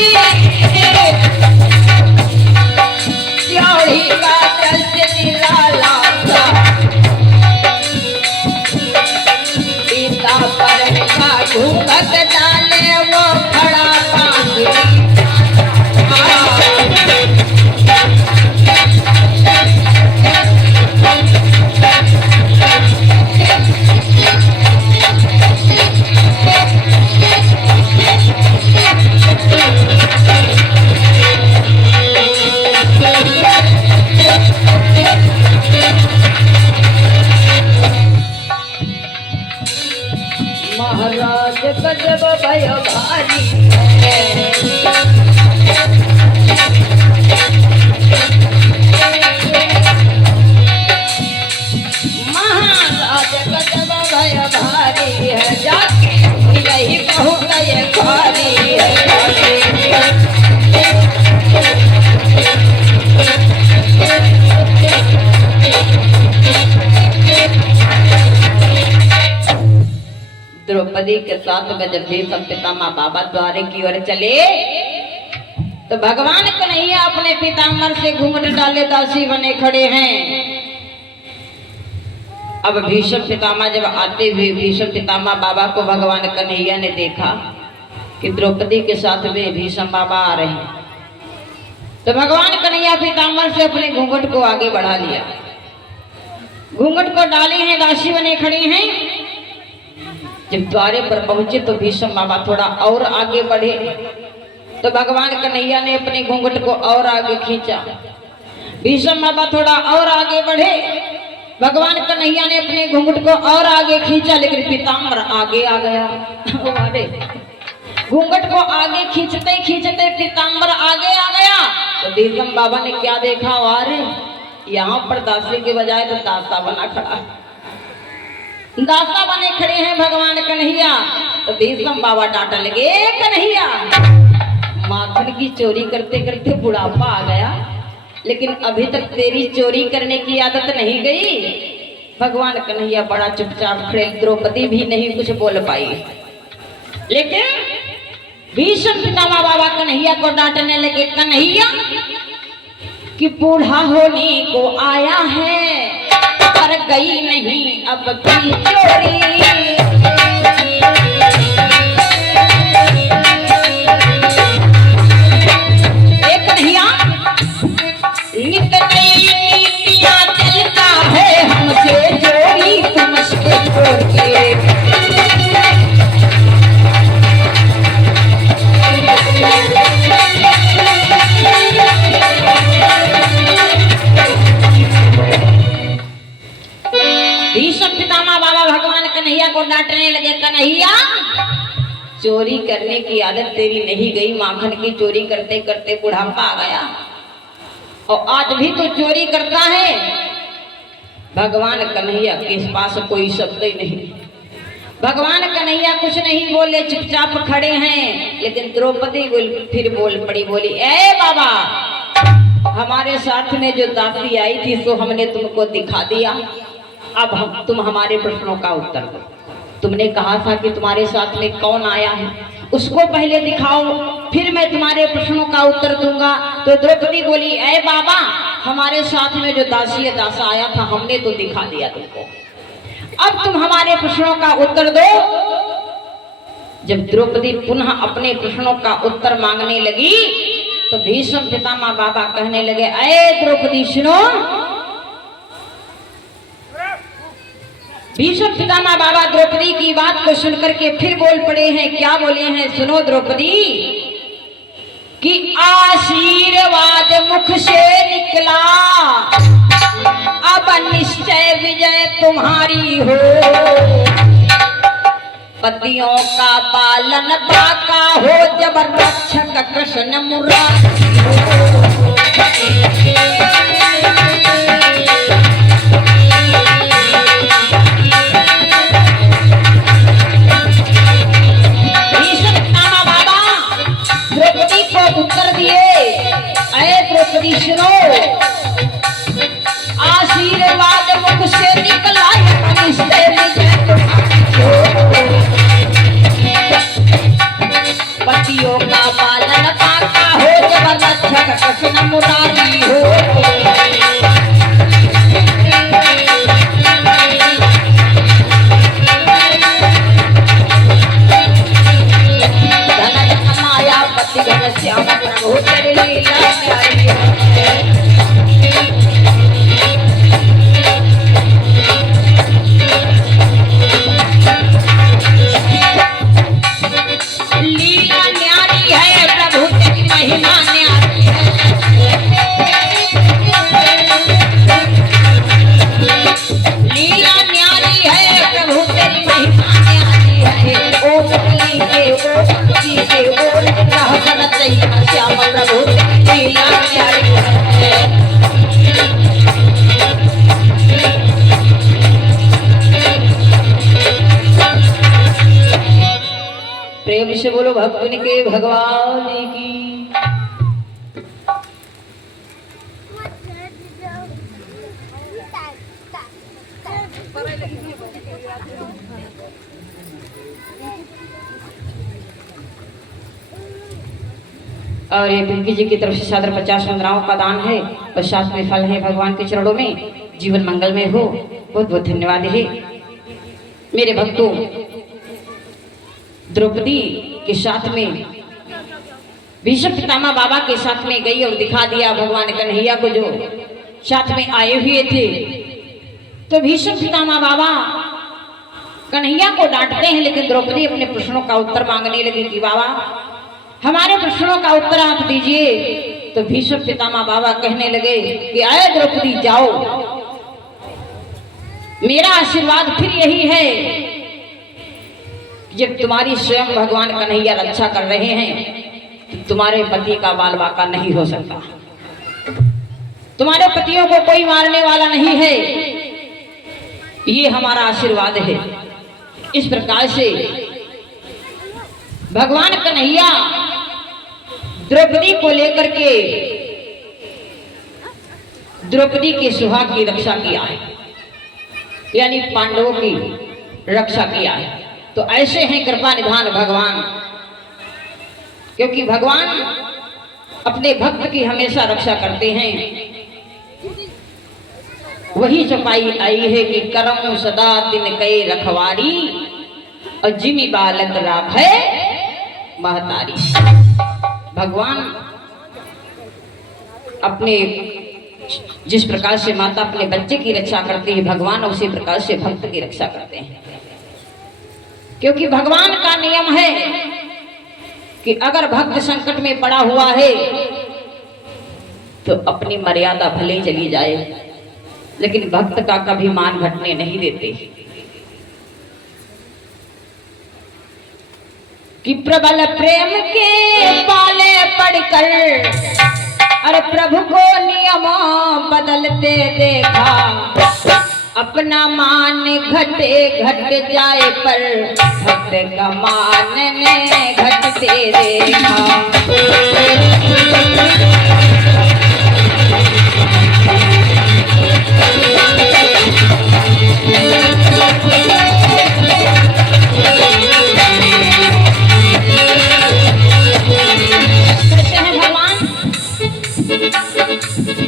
ड्योढ़ी का दृश्य निराला था, पीताम्बर का घूंघट डाले वो खड़ा बांसुरी। महाराज गजब भय भारी महाराज गजब भय भारी है, जाके यही बहुत ये भारी है। द्रौपदी के साथ में जब भीष्म पितामह बाबा द्वारे की ओर चले तो भगवान कन्हैया अपने पिताम्बर से घूंघट डाले दासी बने खड़े हैं। अब भीष्म पितामह जब आते हुए भीष्म पितामह बाबा को भगवान कन्हैया ने देखा कि द्रौपदी के साथ में भीष्म बाबा आ रहे हैं, तो भगवान कन्हैया पिताम्बर से अपने घूंघट को आगे बढ़ा लिया, घूंघट को डाले हैं, दासी बने खड़े हैं। जब द्वारे पर पहुंचे तो भीष्म बाबा थोड़ा और आगे बढ़े तो भगवान कन्हैया ने अपने घूंघट को और आगे खींचा। भीष्म बाबा थोड़ा और आगे बढ़े, भगवान कन्हैया ने अपने घूंघट को और आगे खींचा, लेकिन पीताम्बर आगे आ गया। घूंघट को आगे खींचते खींचते पीताम्बर आगे आ गया तो भीष्म बाबा ने क्या देखा, अरे यहाँ पर दासी के बजाय तो दासा बना खड़ा, दासा बने खड़े हैं भगवान कन्हैया। तो भीष्म बाबा डांटने लगे, कन्हैया माखन की चोरी करते करते बुढ़ापा आ गया, लेकिन अभी तक तेरी चोरी करने की आदत नहीं गई। भगवान कन्हैया बड़ा चुपचाप खड़े, द्रौपदी भी नहीं कुछ बोल पाई, लेकिन भीष्म पितामह बाबा कन्हैया को डांटने लगे, कन्हैया कि बूढ़ा होने को आया है पर गई नहीं अब की चोरी। चलता है हमसे चोरी तुमसे छोड़ के, चोरी करने की आदत तेरी नहीं गई, माखन की चोरी करते करते बुढ़ापा आ गया और आज भी तो चोरी करता है। भगवान कन्हैया के पास कोई शब्द ही नहीं। भगवान कन्हैया कुछ नहीं बोले, चुपचाप खड़े हैं। लेकिन द्रौपदी फिर बोल पड़ी, बोली ए बाबा, हमारे साथ में जो दासी आई थी सो हमने तुमको दिखा दिया, अब तुम हमारे प्रश्नों का उत्तर दो। तुमने कहा था कि तुम्हारे साथ में कौन आया है, उसको पहले दिखाओ, फिर मैं तुम्हारे प्रश्नों का उत्तर दूंगा। तो द्रौपदी बोली ए बाबा, हमारे साथ में जो दासी दासा आया था हमने तो दिखा दिया तुमको, अब तुम हमारे प्रश्नों का उत्तर दो। जब द्रौपदी पुनः अपने प्रश्नों का उत्तर मांगने लगी तो भीष्म पितामह बाबा कहने लगे अरे द्रौपदी सुनो। भीष्म पितामह बाबा द्रौपदी की बात को सुनकर के फिर बोल पड़े हैं। क्या बोले हैं, सुनो द्रौपदी, कि आशीर्वाद मुख से निकला, अब निश्चय विजय तुम्हारी हो, पतियों का पालन पाका हो, जबर रक्षक कृष्ण मुरारी हो। द्रौपदी को उत्तर दिए अरे द्रौपदी सुनो, आशीर्वाद मुख से निकला, निश्चय विजय तुम्हारी हो, पतियों का पालन पाका हो, जबर रक्षक कृष्ण मुरारी हो। धन धन माया पति घन श्याम प्रभु तेरी लीला प्यारी है। लीला न्यारी है प्रभु तेरी महिमा न्यारी है। लीला न्यारी है प्रभु तेरी महिमा न्यारी है। ओ मुरली के ओ भक्ति के ओ रहसन चाहिए श्याम प्रभु तेरी लीला न्यारी है। प्रेम से बोलो भक्तन के भगवान की। और ये पिंकी जी की तरफ से सादर 50 मुद्राओं का दान है और साथ में फल है भगवान के चरणों में। जीवन मंगलमय हो, बहुत बहुत धन्यवाद है मेरे भक्तों। द्रौपदी के साथ में भीष्म पितामह बाबा के साथ में गई और दिखा दिया भगवान कन्हैया को जो साथ में आए हुए थे। तो भीष्म पितामह बाबा कन्हैया को डांटते हैं, लेकिन द्रौपदी अपने प्रश्नों का उत्तर मांगने लगी कि बाबा हमारे प्रश्नों का उत्तर आप दीजिए। तो भीष्म पितामह बाबा कहने लगे कि आए द्रौपदी जाओ, मेरा आशीर्वाद फिर यही है, जब तुम्हारी स्वयं भगवान कन्हैया रक्षा कर रहे हैं तो तुम्हारे पति का बाल बाका नहीं हो सकता, तुम्हारे पतियों को कोई मारने वाला नहीं है, ये हमारा आशीर्वाद है। इस प्रकार से भगवान कन्हैया द्रौपदी को लेकर के द्रौपदी के सुहाग की रक्षा किया है, यानी पांडवों की रक्षा किया है। तो ऐसे हैं कृपा निधान भगवान, क्योंकि भगवान अपने भक्त की हमेशा रक्षा करते हैं। वही चपाई आई है कि करम सदा दिन कई रखवारी और जिमी बालक राखे महतारी। भगवान अपने जिस प्रकार से माता अपने बच्चे की रक्षा करती है, भगवान उसी प्रकार से भक्त की रक्षा करते हैं। क्योंकि भगवान का नियम है कि अगर भक्त संकट में पड़ा हुआ है तो अपनी मर्यादा भले चली जाए, लेकिन भक्त का कभी मान घटने नहीं देते। कि प्रबल प्रेम के पाले पड़कर अरे प्रभु को नियमों बदलते देखा, अपना मान घटे घट जाए पर भक्त का मान ने घटते देखा।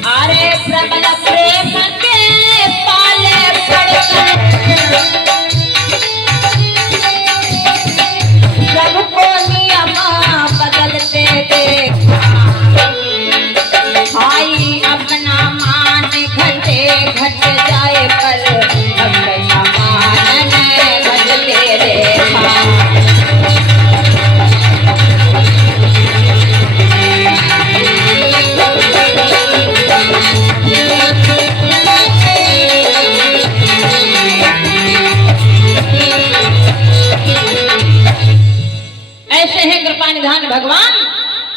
अरे प्रबल प्रेम के पाले पड़कर सबको नियम बदलते देखा, भाई अपना मान घटे घट जाए पर अपना मान घटते देखा। निधान भगवान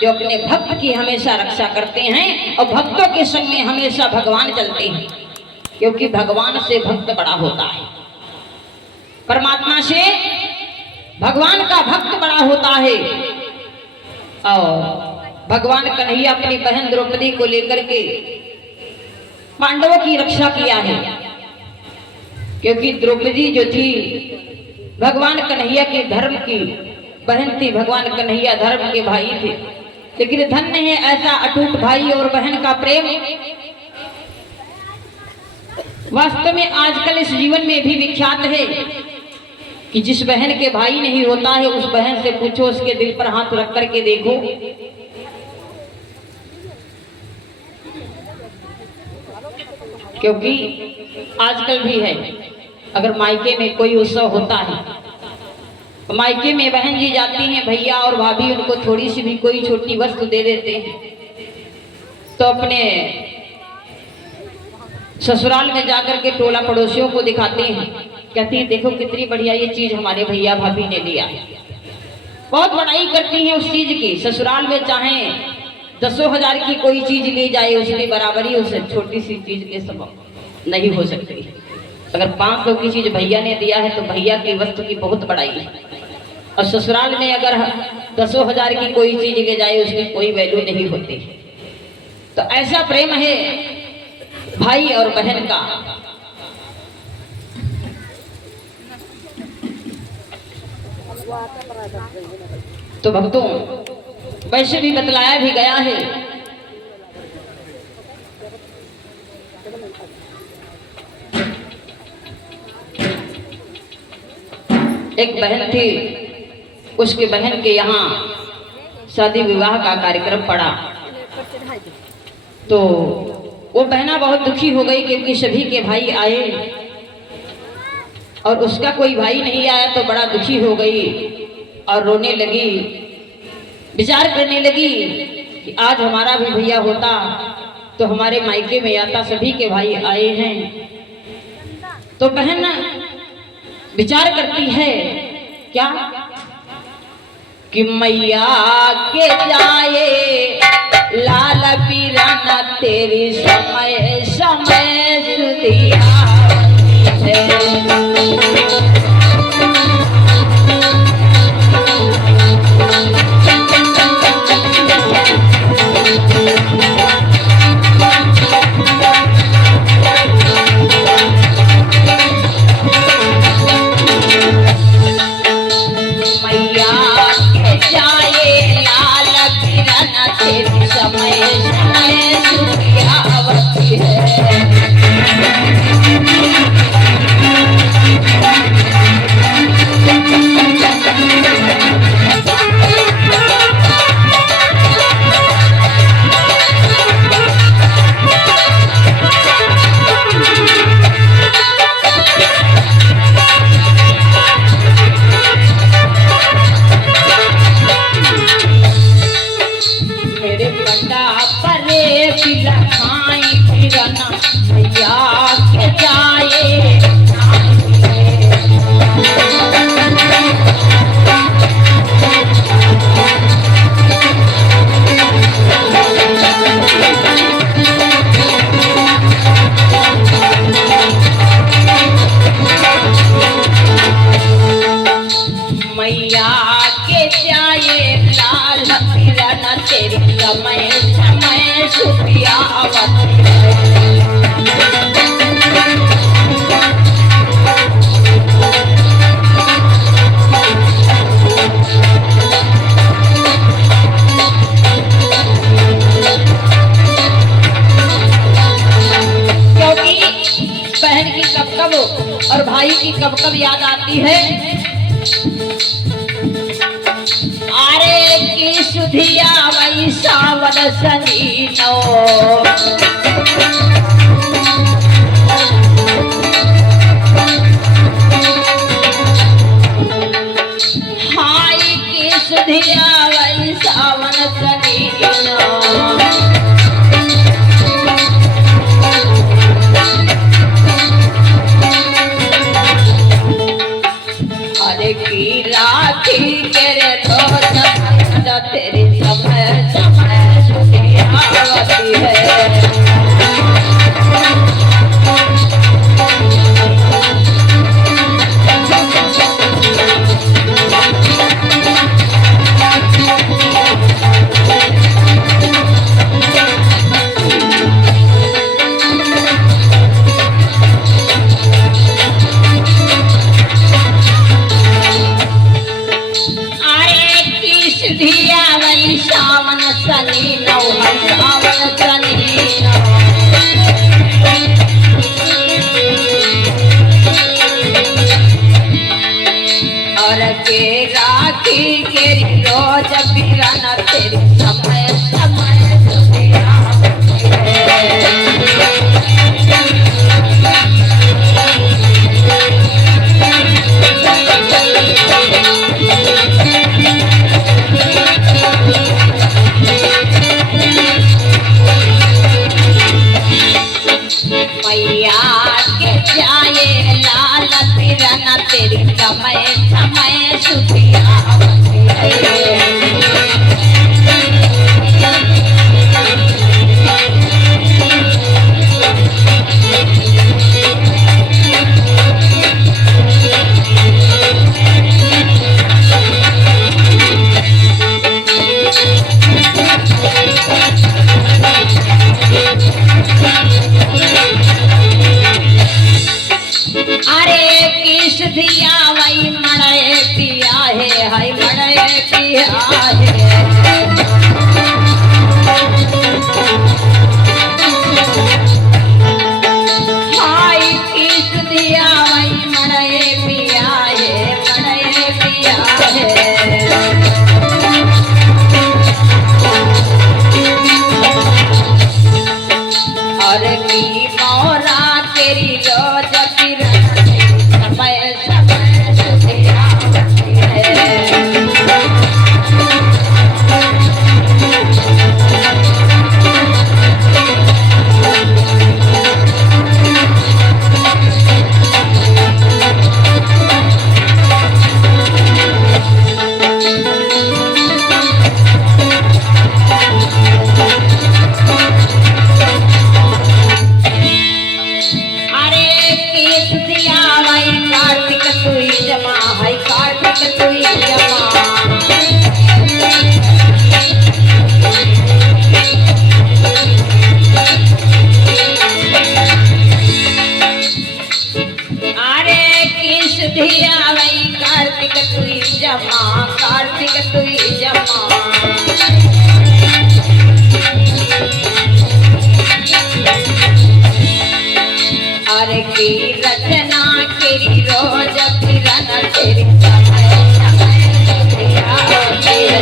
जो अपने भक्त की हमेशा रक्षा करते हैं और भक्तों के संग में हमेशा भगवान चलते हैं, क्योंकि भगवान से भक्त बड़ा होता है। परमात्मा से भगवान का भक्त बड़ा होता है। और भगवान कन्हैया अपनी बहन द्रौपदी को लेकर के पांडवों की रक्षा किया है, क्योंकि द्रौपदी जो थी भगवान कन्हैया के धर्म की बहन थी, भगवान कन्हैया धर्म के भाई थे। लेकिन धन्य है ऐसा अटूट भाई और बहन का प्रेम। वास्तव में आजकल इस जीवन में भी विख्यात है कि जिस बहन के भाई नहीं होता है उस बहन से पूछो, उसके दिल पर हाथ रख करके देखो, क्योंकि आजकल भी है अगर मायके में कोई उत्सव होता है, मायके में बहन जी जाती हैं, भैया और भाभी उनको थोड़ी सी भी कोई छोटी वस्तु दे देते हैं, तो अपने ससुराल में जाकर के टोला पड़ोसियों को दिखाते हैं, कहती हैं देखो कितनी बढ़िया ये चीज हमारे भैया भाभी ने दिया है। बहुत बड़ाई करती हैं उस चीज की। ससुराल में चाहे 10,000 की कोई चीज ले जाए, उसकी बराबरी उस छोटी सी चीज के सबब नहीं हो सकती। अगर 500 की चीज भैया ने दिया है तो भैया की वस्तु की बहुत बड़ाई है, और ससुराल में अगर 10,000 की कोई चीज ले जाए उसकी कोई वैल्यू नहीं होती। तो ऐसा प्रेम है भाई और बहन का। तो भक्तों वैसे भी बतलाया भी गया है, एक बहन थी, उसके बहन के यहाँ शादी विवाह का कार्यक्रम पड़ा, तो वो बहना बहुत दुखी हो गई, क्योंकि सभी के भाई आए और उसका कोई भाई नहीं आया, तो बड़ा दुखी हो गई और रोने लगी, विचार करने लगी कि आज हमारा भी भैया होता तो हमारे मायके में आता, सभी के भाई आए हैं। तो बहन विचार करती है क्या कि मैया के जाए लाल पीराना तेरी समय समय सुधिया जाए समय सुधिया आवती है। बहन की कब कब और भाई की कब कब याद आती है। अरे की सुधिया वही सावन सनीनो, हाय की सुधिया वही सावन सनीनो। की राखी तेरे तो तेरी समय समय सुधिया आवती है। सुधिया वही सावन सनीनो, सावन सनीनो। और के राखी केरी रोज बिरन तेरी समय समय सुधिया आवती है। तेरी समय समय सुधिया आवती है। अरे की सुधिया वही मड़े पिया है, हाय मड़े पिया है। हाय की सुधिया वही मड़े पिया है, मड़े पिया है। और की मोरा तेरी रोज समय समय सुधिया आवती है। कार्तिक तुई जमा है, कार्तिक तुई जमा। अरे की सुधिया वही कार्तिक तुई जमा, कार्तिक तुई जमा। अरे की रचना तेरी रोज फिरन तेरी समय समय सुधिया आवती है।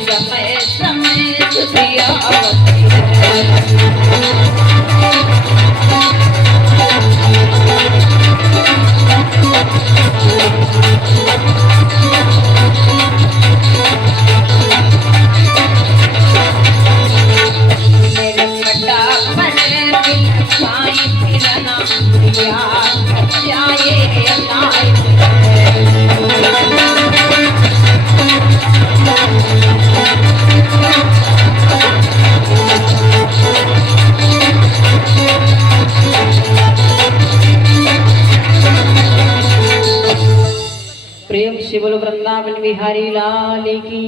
समय समय सुधिया आवती है। वृंदावन बिहारी लाल की,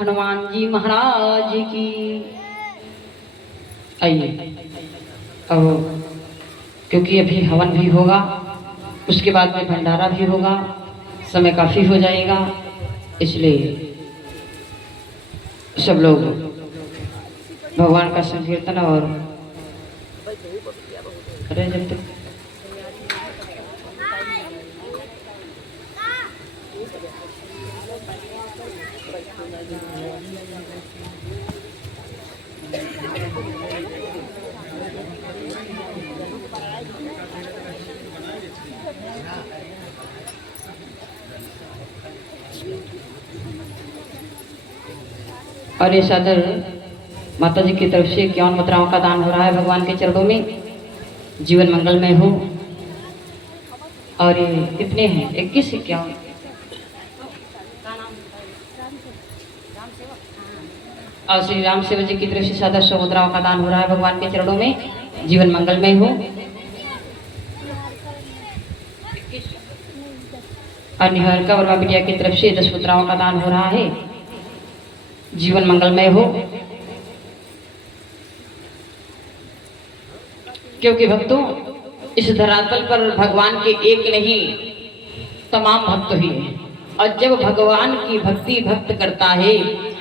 हनुमान जी महाराज की। आइए अब, क्योंकि अभी हवन भी होगा, उसके बाद में भंडारा भी होगा, समय काफी हो जाएगा, इसलिए सब लोग भगवान का संकीर्तन और अरे जब तक और ये सादर माता जी की तरफ से 51 मुद्राओं का दान हो रहा है भगवान के चरणों में। जीवन मंगलमय हो। और ये कितने हैं? 21 51। और श्री राम सेवा जी की तरफ से सादर 100 मुद्राओं का दान हो रहा है भगवान के चरणों में। जीवन मंगलमय हो। और निहारिका वर्मा बिटिया की तरफ से 10 मुद्राओं का दान हो रहा है। जीवन मंगलमय हो। क्योंकि भक्तों, इस धरातल पर भगवान के एक नहीं तमाम भक्त ही हैं, और जब भगवान की भक्ति भक्त करता है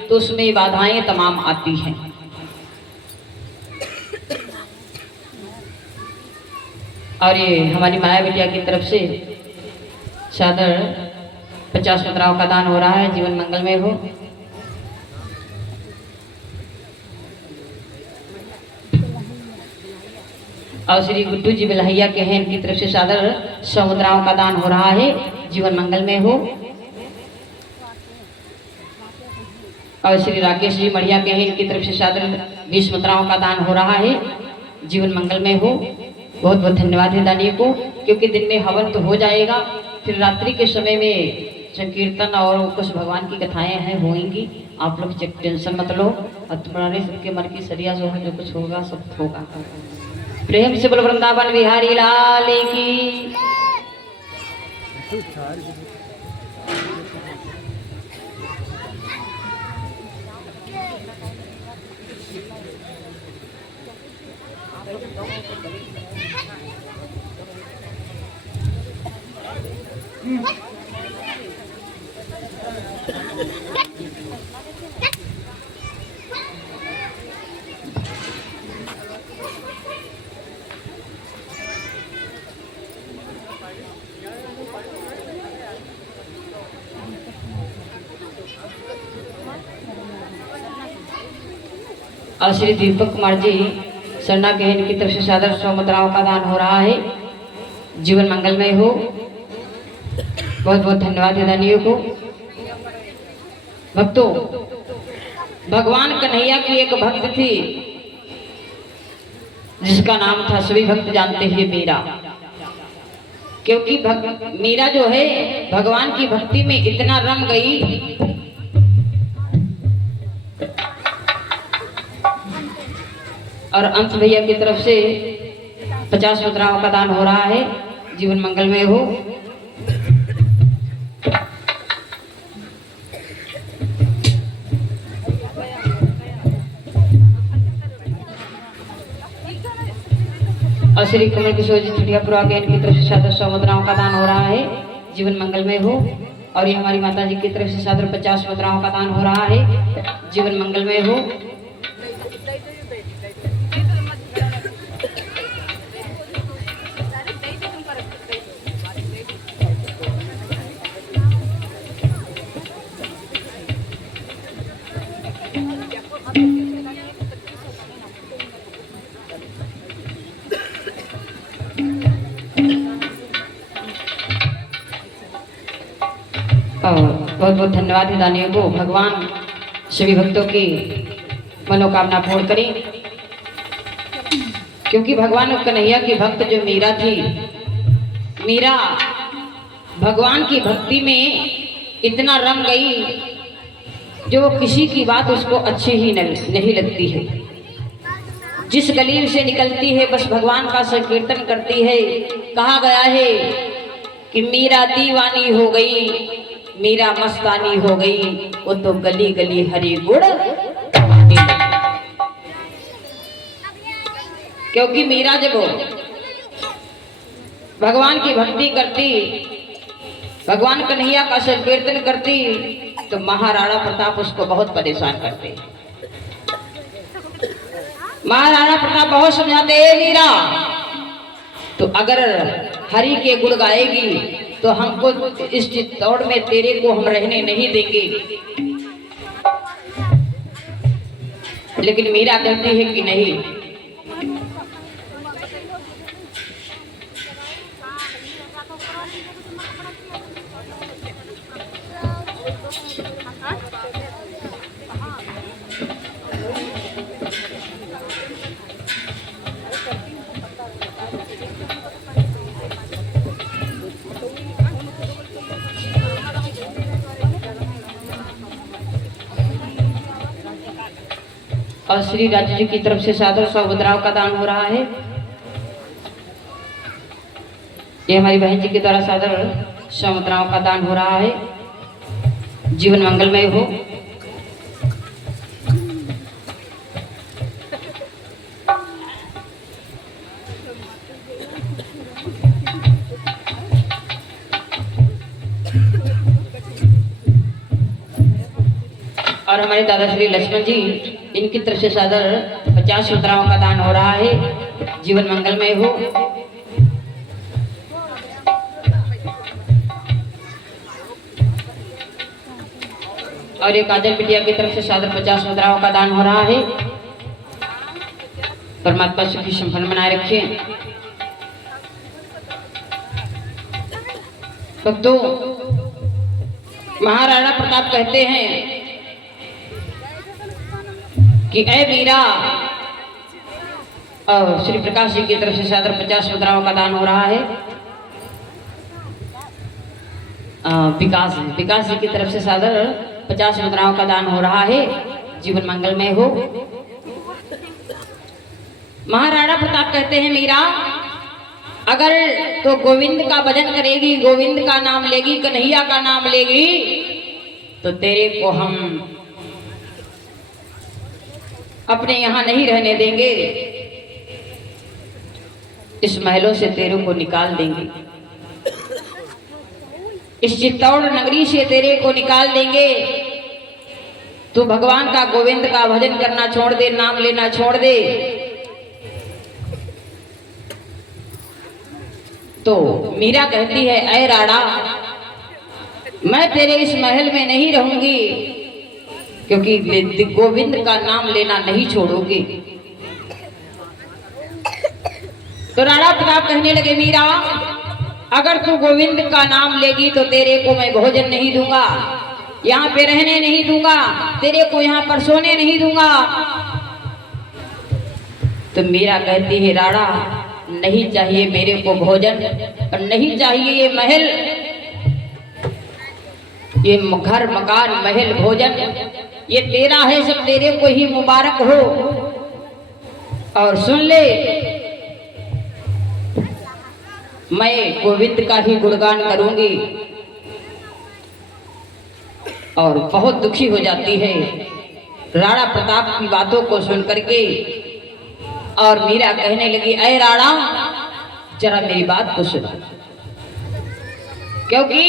तो उसमें बाधाएं तमाम आती हैं। और ये हमारी माया बिटिया की तरफ से सादर 50 मुद्राओं का दान हो रहा है। जीवन मंगलमय हो। और श्री गुड्डू जी बिलहैया के हैं, इनकी तरफ से सादर 100 मुद्राओं का दान हो रहा है। जीवन मंगलमय हो। और श्री राकेश जी मढ़िया के हैं, इनकी तरफ से सादर 20 मुद्राओं का दान हो रहा है। जीवन मंगलमय हो। बहुत बहुत धन्यवाद है दानियों को, क्योंकि दिन में हवन तो हो जाएगा, फिर रात्रि के समय में संकीर्तन और कुछ भगवान की कथाएं हैं होंगी। आप लोग टेंशन मत लो, और तुम्हारे सबके मन की सरिया जो है, जो कुछ होगा सब होगा। प्रेम से बोल वृंदावन बिहारी लाल की। और श्री दीपक कुमार जी सरना के इनकी तरफ से सादर 100 मुद्राओं का दान हो रहा है। जीवन मंगलमय हो। बहुत बहुत धन्यवाद है दानियों को। भक्तों, भगवान कन्हैया की एक भक्त थी जिसका नाम था, सभी भक्त जानते हैं, मीरा। क्योंकि मीरा जो है भगवान की भक्ति में इतना रम गई, और अंश भैया की तरफ से 50 मुद्राओं का दान हो रहा है। जीवन मंगलमय हो। और श्री कमल किशोर जी छुटियापुरा के इनकी तरफ से सादर 100 मुद्राओं का दान हो रहा है। जीवन मंगलमय हो। और ये हमारी माता जी की तरफ से सादर 50 मुद्राओं का दान हो रहा है। जीवन मंगलमय हो। बहुत बहुत धन्यवाद है दानियों को। भगवान सभी भक्तों की मनोकामना पूर्ण करें, क्योंकि भगवान कन्हैया की भक्त जो मीरा थी, मीरा भगवान की भक्ति में इतना रम गई जो वो किसी की बात उसको अच्छी ही नहीं लगती है। जिस गली से निकलती है बस भगवान का संकीर्तन करती है। कहा गया है कि मीरा दीवानी हो गई मीरा मस्तानी हो गई, वो तो गली गली हरी गुड़, क्योंकि मीरा जब भगवान की भक्ति करती, भगवान कन्हैया का संकीर्तन करती, तो महाराणा प्रताप उसको बहुत परेशान करते। महाराणा प्रताप बहुत समझाते, मीरा तो अगर हरि के गुण गाएगी तो हमको इस चित्तौड़ में तेरे को हम रहने नहीं देंगे। लेकिन मीरा कहती है कि नहीं, और श्री राजा जी की तरफ से सादर 100 मुद्राओं का दान हो रहा है। ये हमारी बहन जी के द्वारा सादर 100 मुद्राओं का दान हो रहा है। जीवन मंगलमय हो। और हमारे दादा श्री लक्ष्मण जी, इनकी तरफ से सादर 50 मुद्राओं का दान हो रहा है। जीवन मंगलमय हो। और एक काजल बिटिया की तरफ से सादर 50 मुद्राओं का दान हो रहा है। परमात्मा सुखी संपन्न बनाए रखे। भक्तों, महाराणा प्रताप कहते हैं कि ऐ मीरा, और श्री प्रकाश जी की तरफ से सादर 50 मुद्राओं का दान हो रहा है। विकास जी की तरफ से सादर 50 मुद्राओं का दान हो रहा है। जीवन मंगलमय हो। महाराणा प्रताप कहते हैं, मीरा अगर तो गोविंद का भजन करेगी, गोविंद का नाम लेगी, कन्हैया का नाम लेगी, तो तेरे को हम अपने यहां नहीं रहने देंगे, इस महलों से तेरे को निकाल देंगे, इस चित्तौड़ नगरी से तेरे को निकाल देंगे। तू भगवान का, गोविंद का भजन करना छोड़ दे, नाम लेना छोड़ दे। तो मीरा कहती है, ऐ राणा, मैं तेरे इस महल में नहीं रहूंगी, क्योंकि गोविंद का नाम लेना नहीं छोड़ोगे। तो राणा प्रताप कहने लगे, मीरा अगर तू गोविंद का नाम लेगी तो तेरे को मैं भोजन नहीं दूंगा, यहाँ पे रहने नहीं दूंगा, तेरे को यहाँ पर सोने नहीं दूंगा। तो मीरा कहती है, राणा नहीं चाहिए मेरे को भोजन, और नहीं चाहिए ये महल, ये घर मकान महल भोजन, ये तेरा है, सब तेरे को ही मुबारक हो। और सुन ले, मैं गोविंद का ही गुणगान करूंगी। और बहुत दुखी हो जाती है राणा प्रताप की बातों को सुन करके। और मीरा कहने लगी, ऐ राणा जरा मेरी बात को सुनो, क्योंकि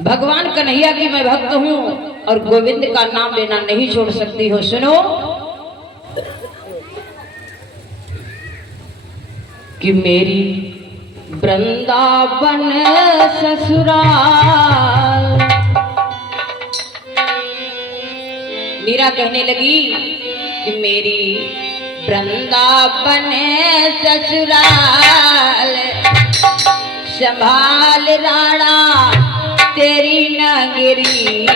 भगवान कन्हैया की मैं भक्त हूं और गोविंद का नाम लेना नहीं छोड़ सकती हो। सुनो कि मेरी वृंदावन ससुराल, मीरा कहने लगी कि मेरी वृंदावन ससुराल, संभाल राणा तेरी नगरी,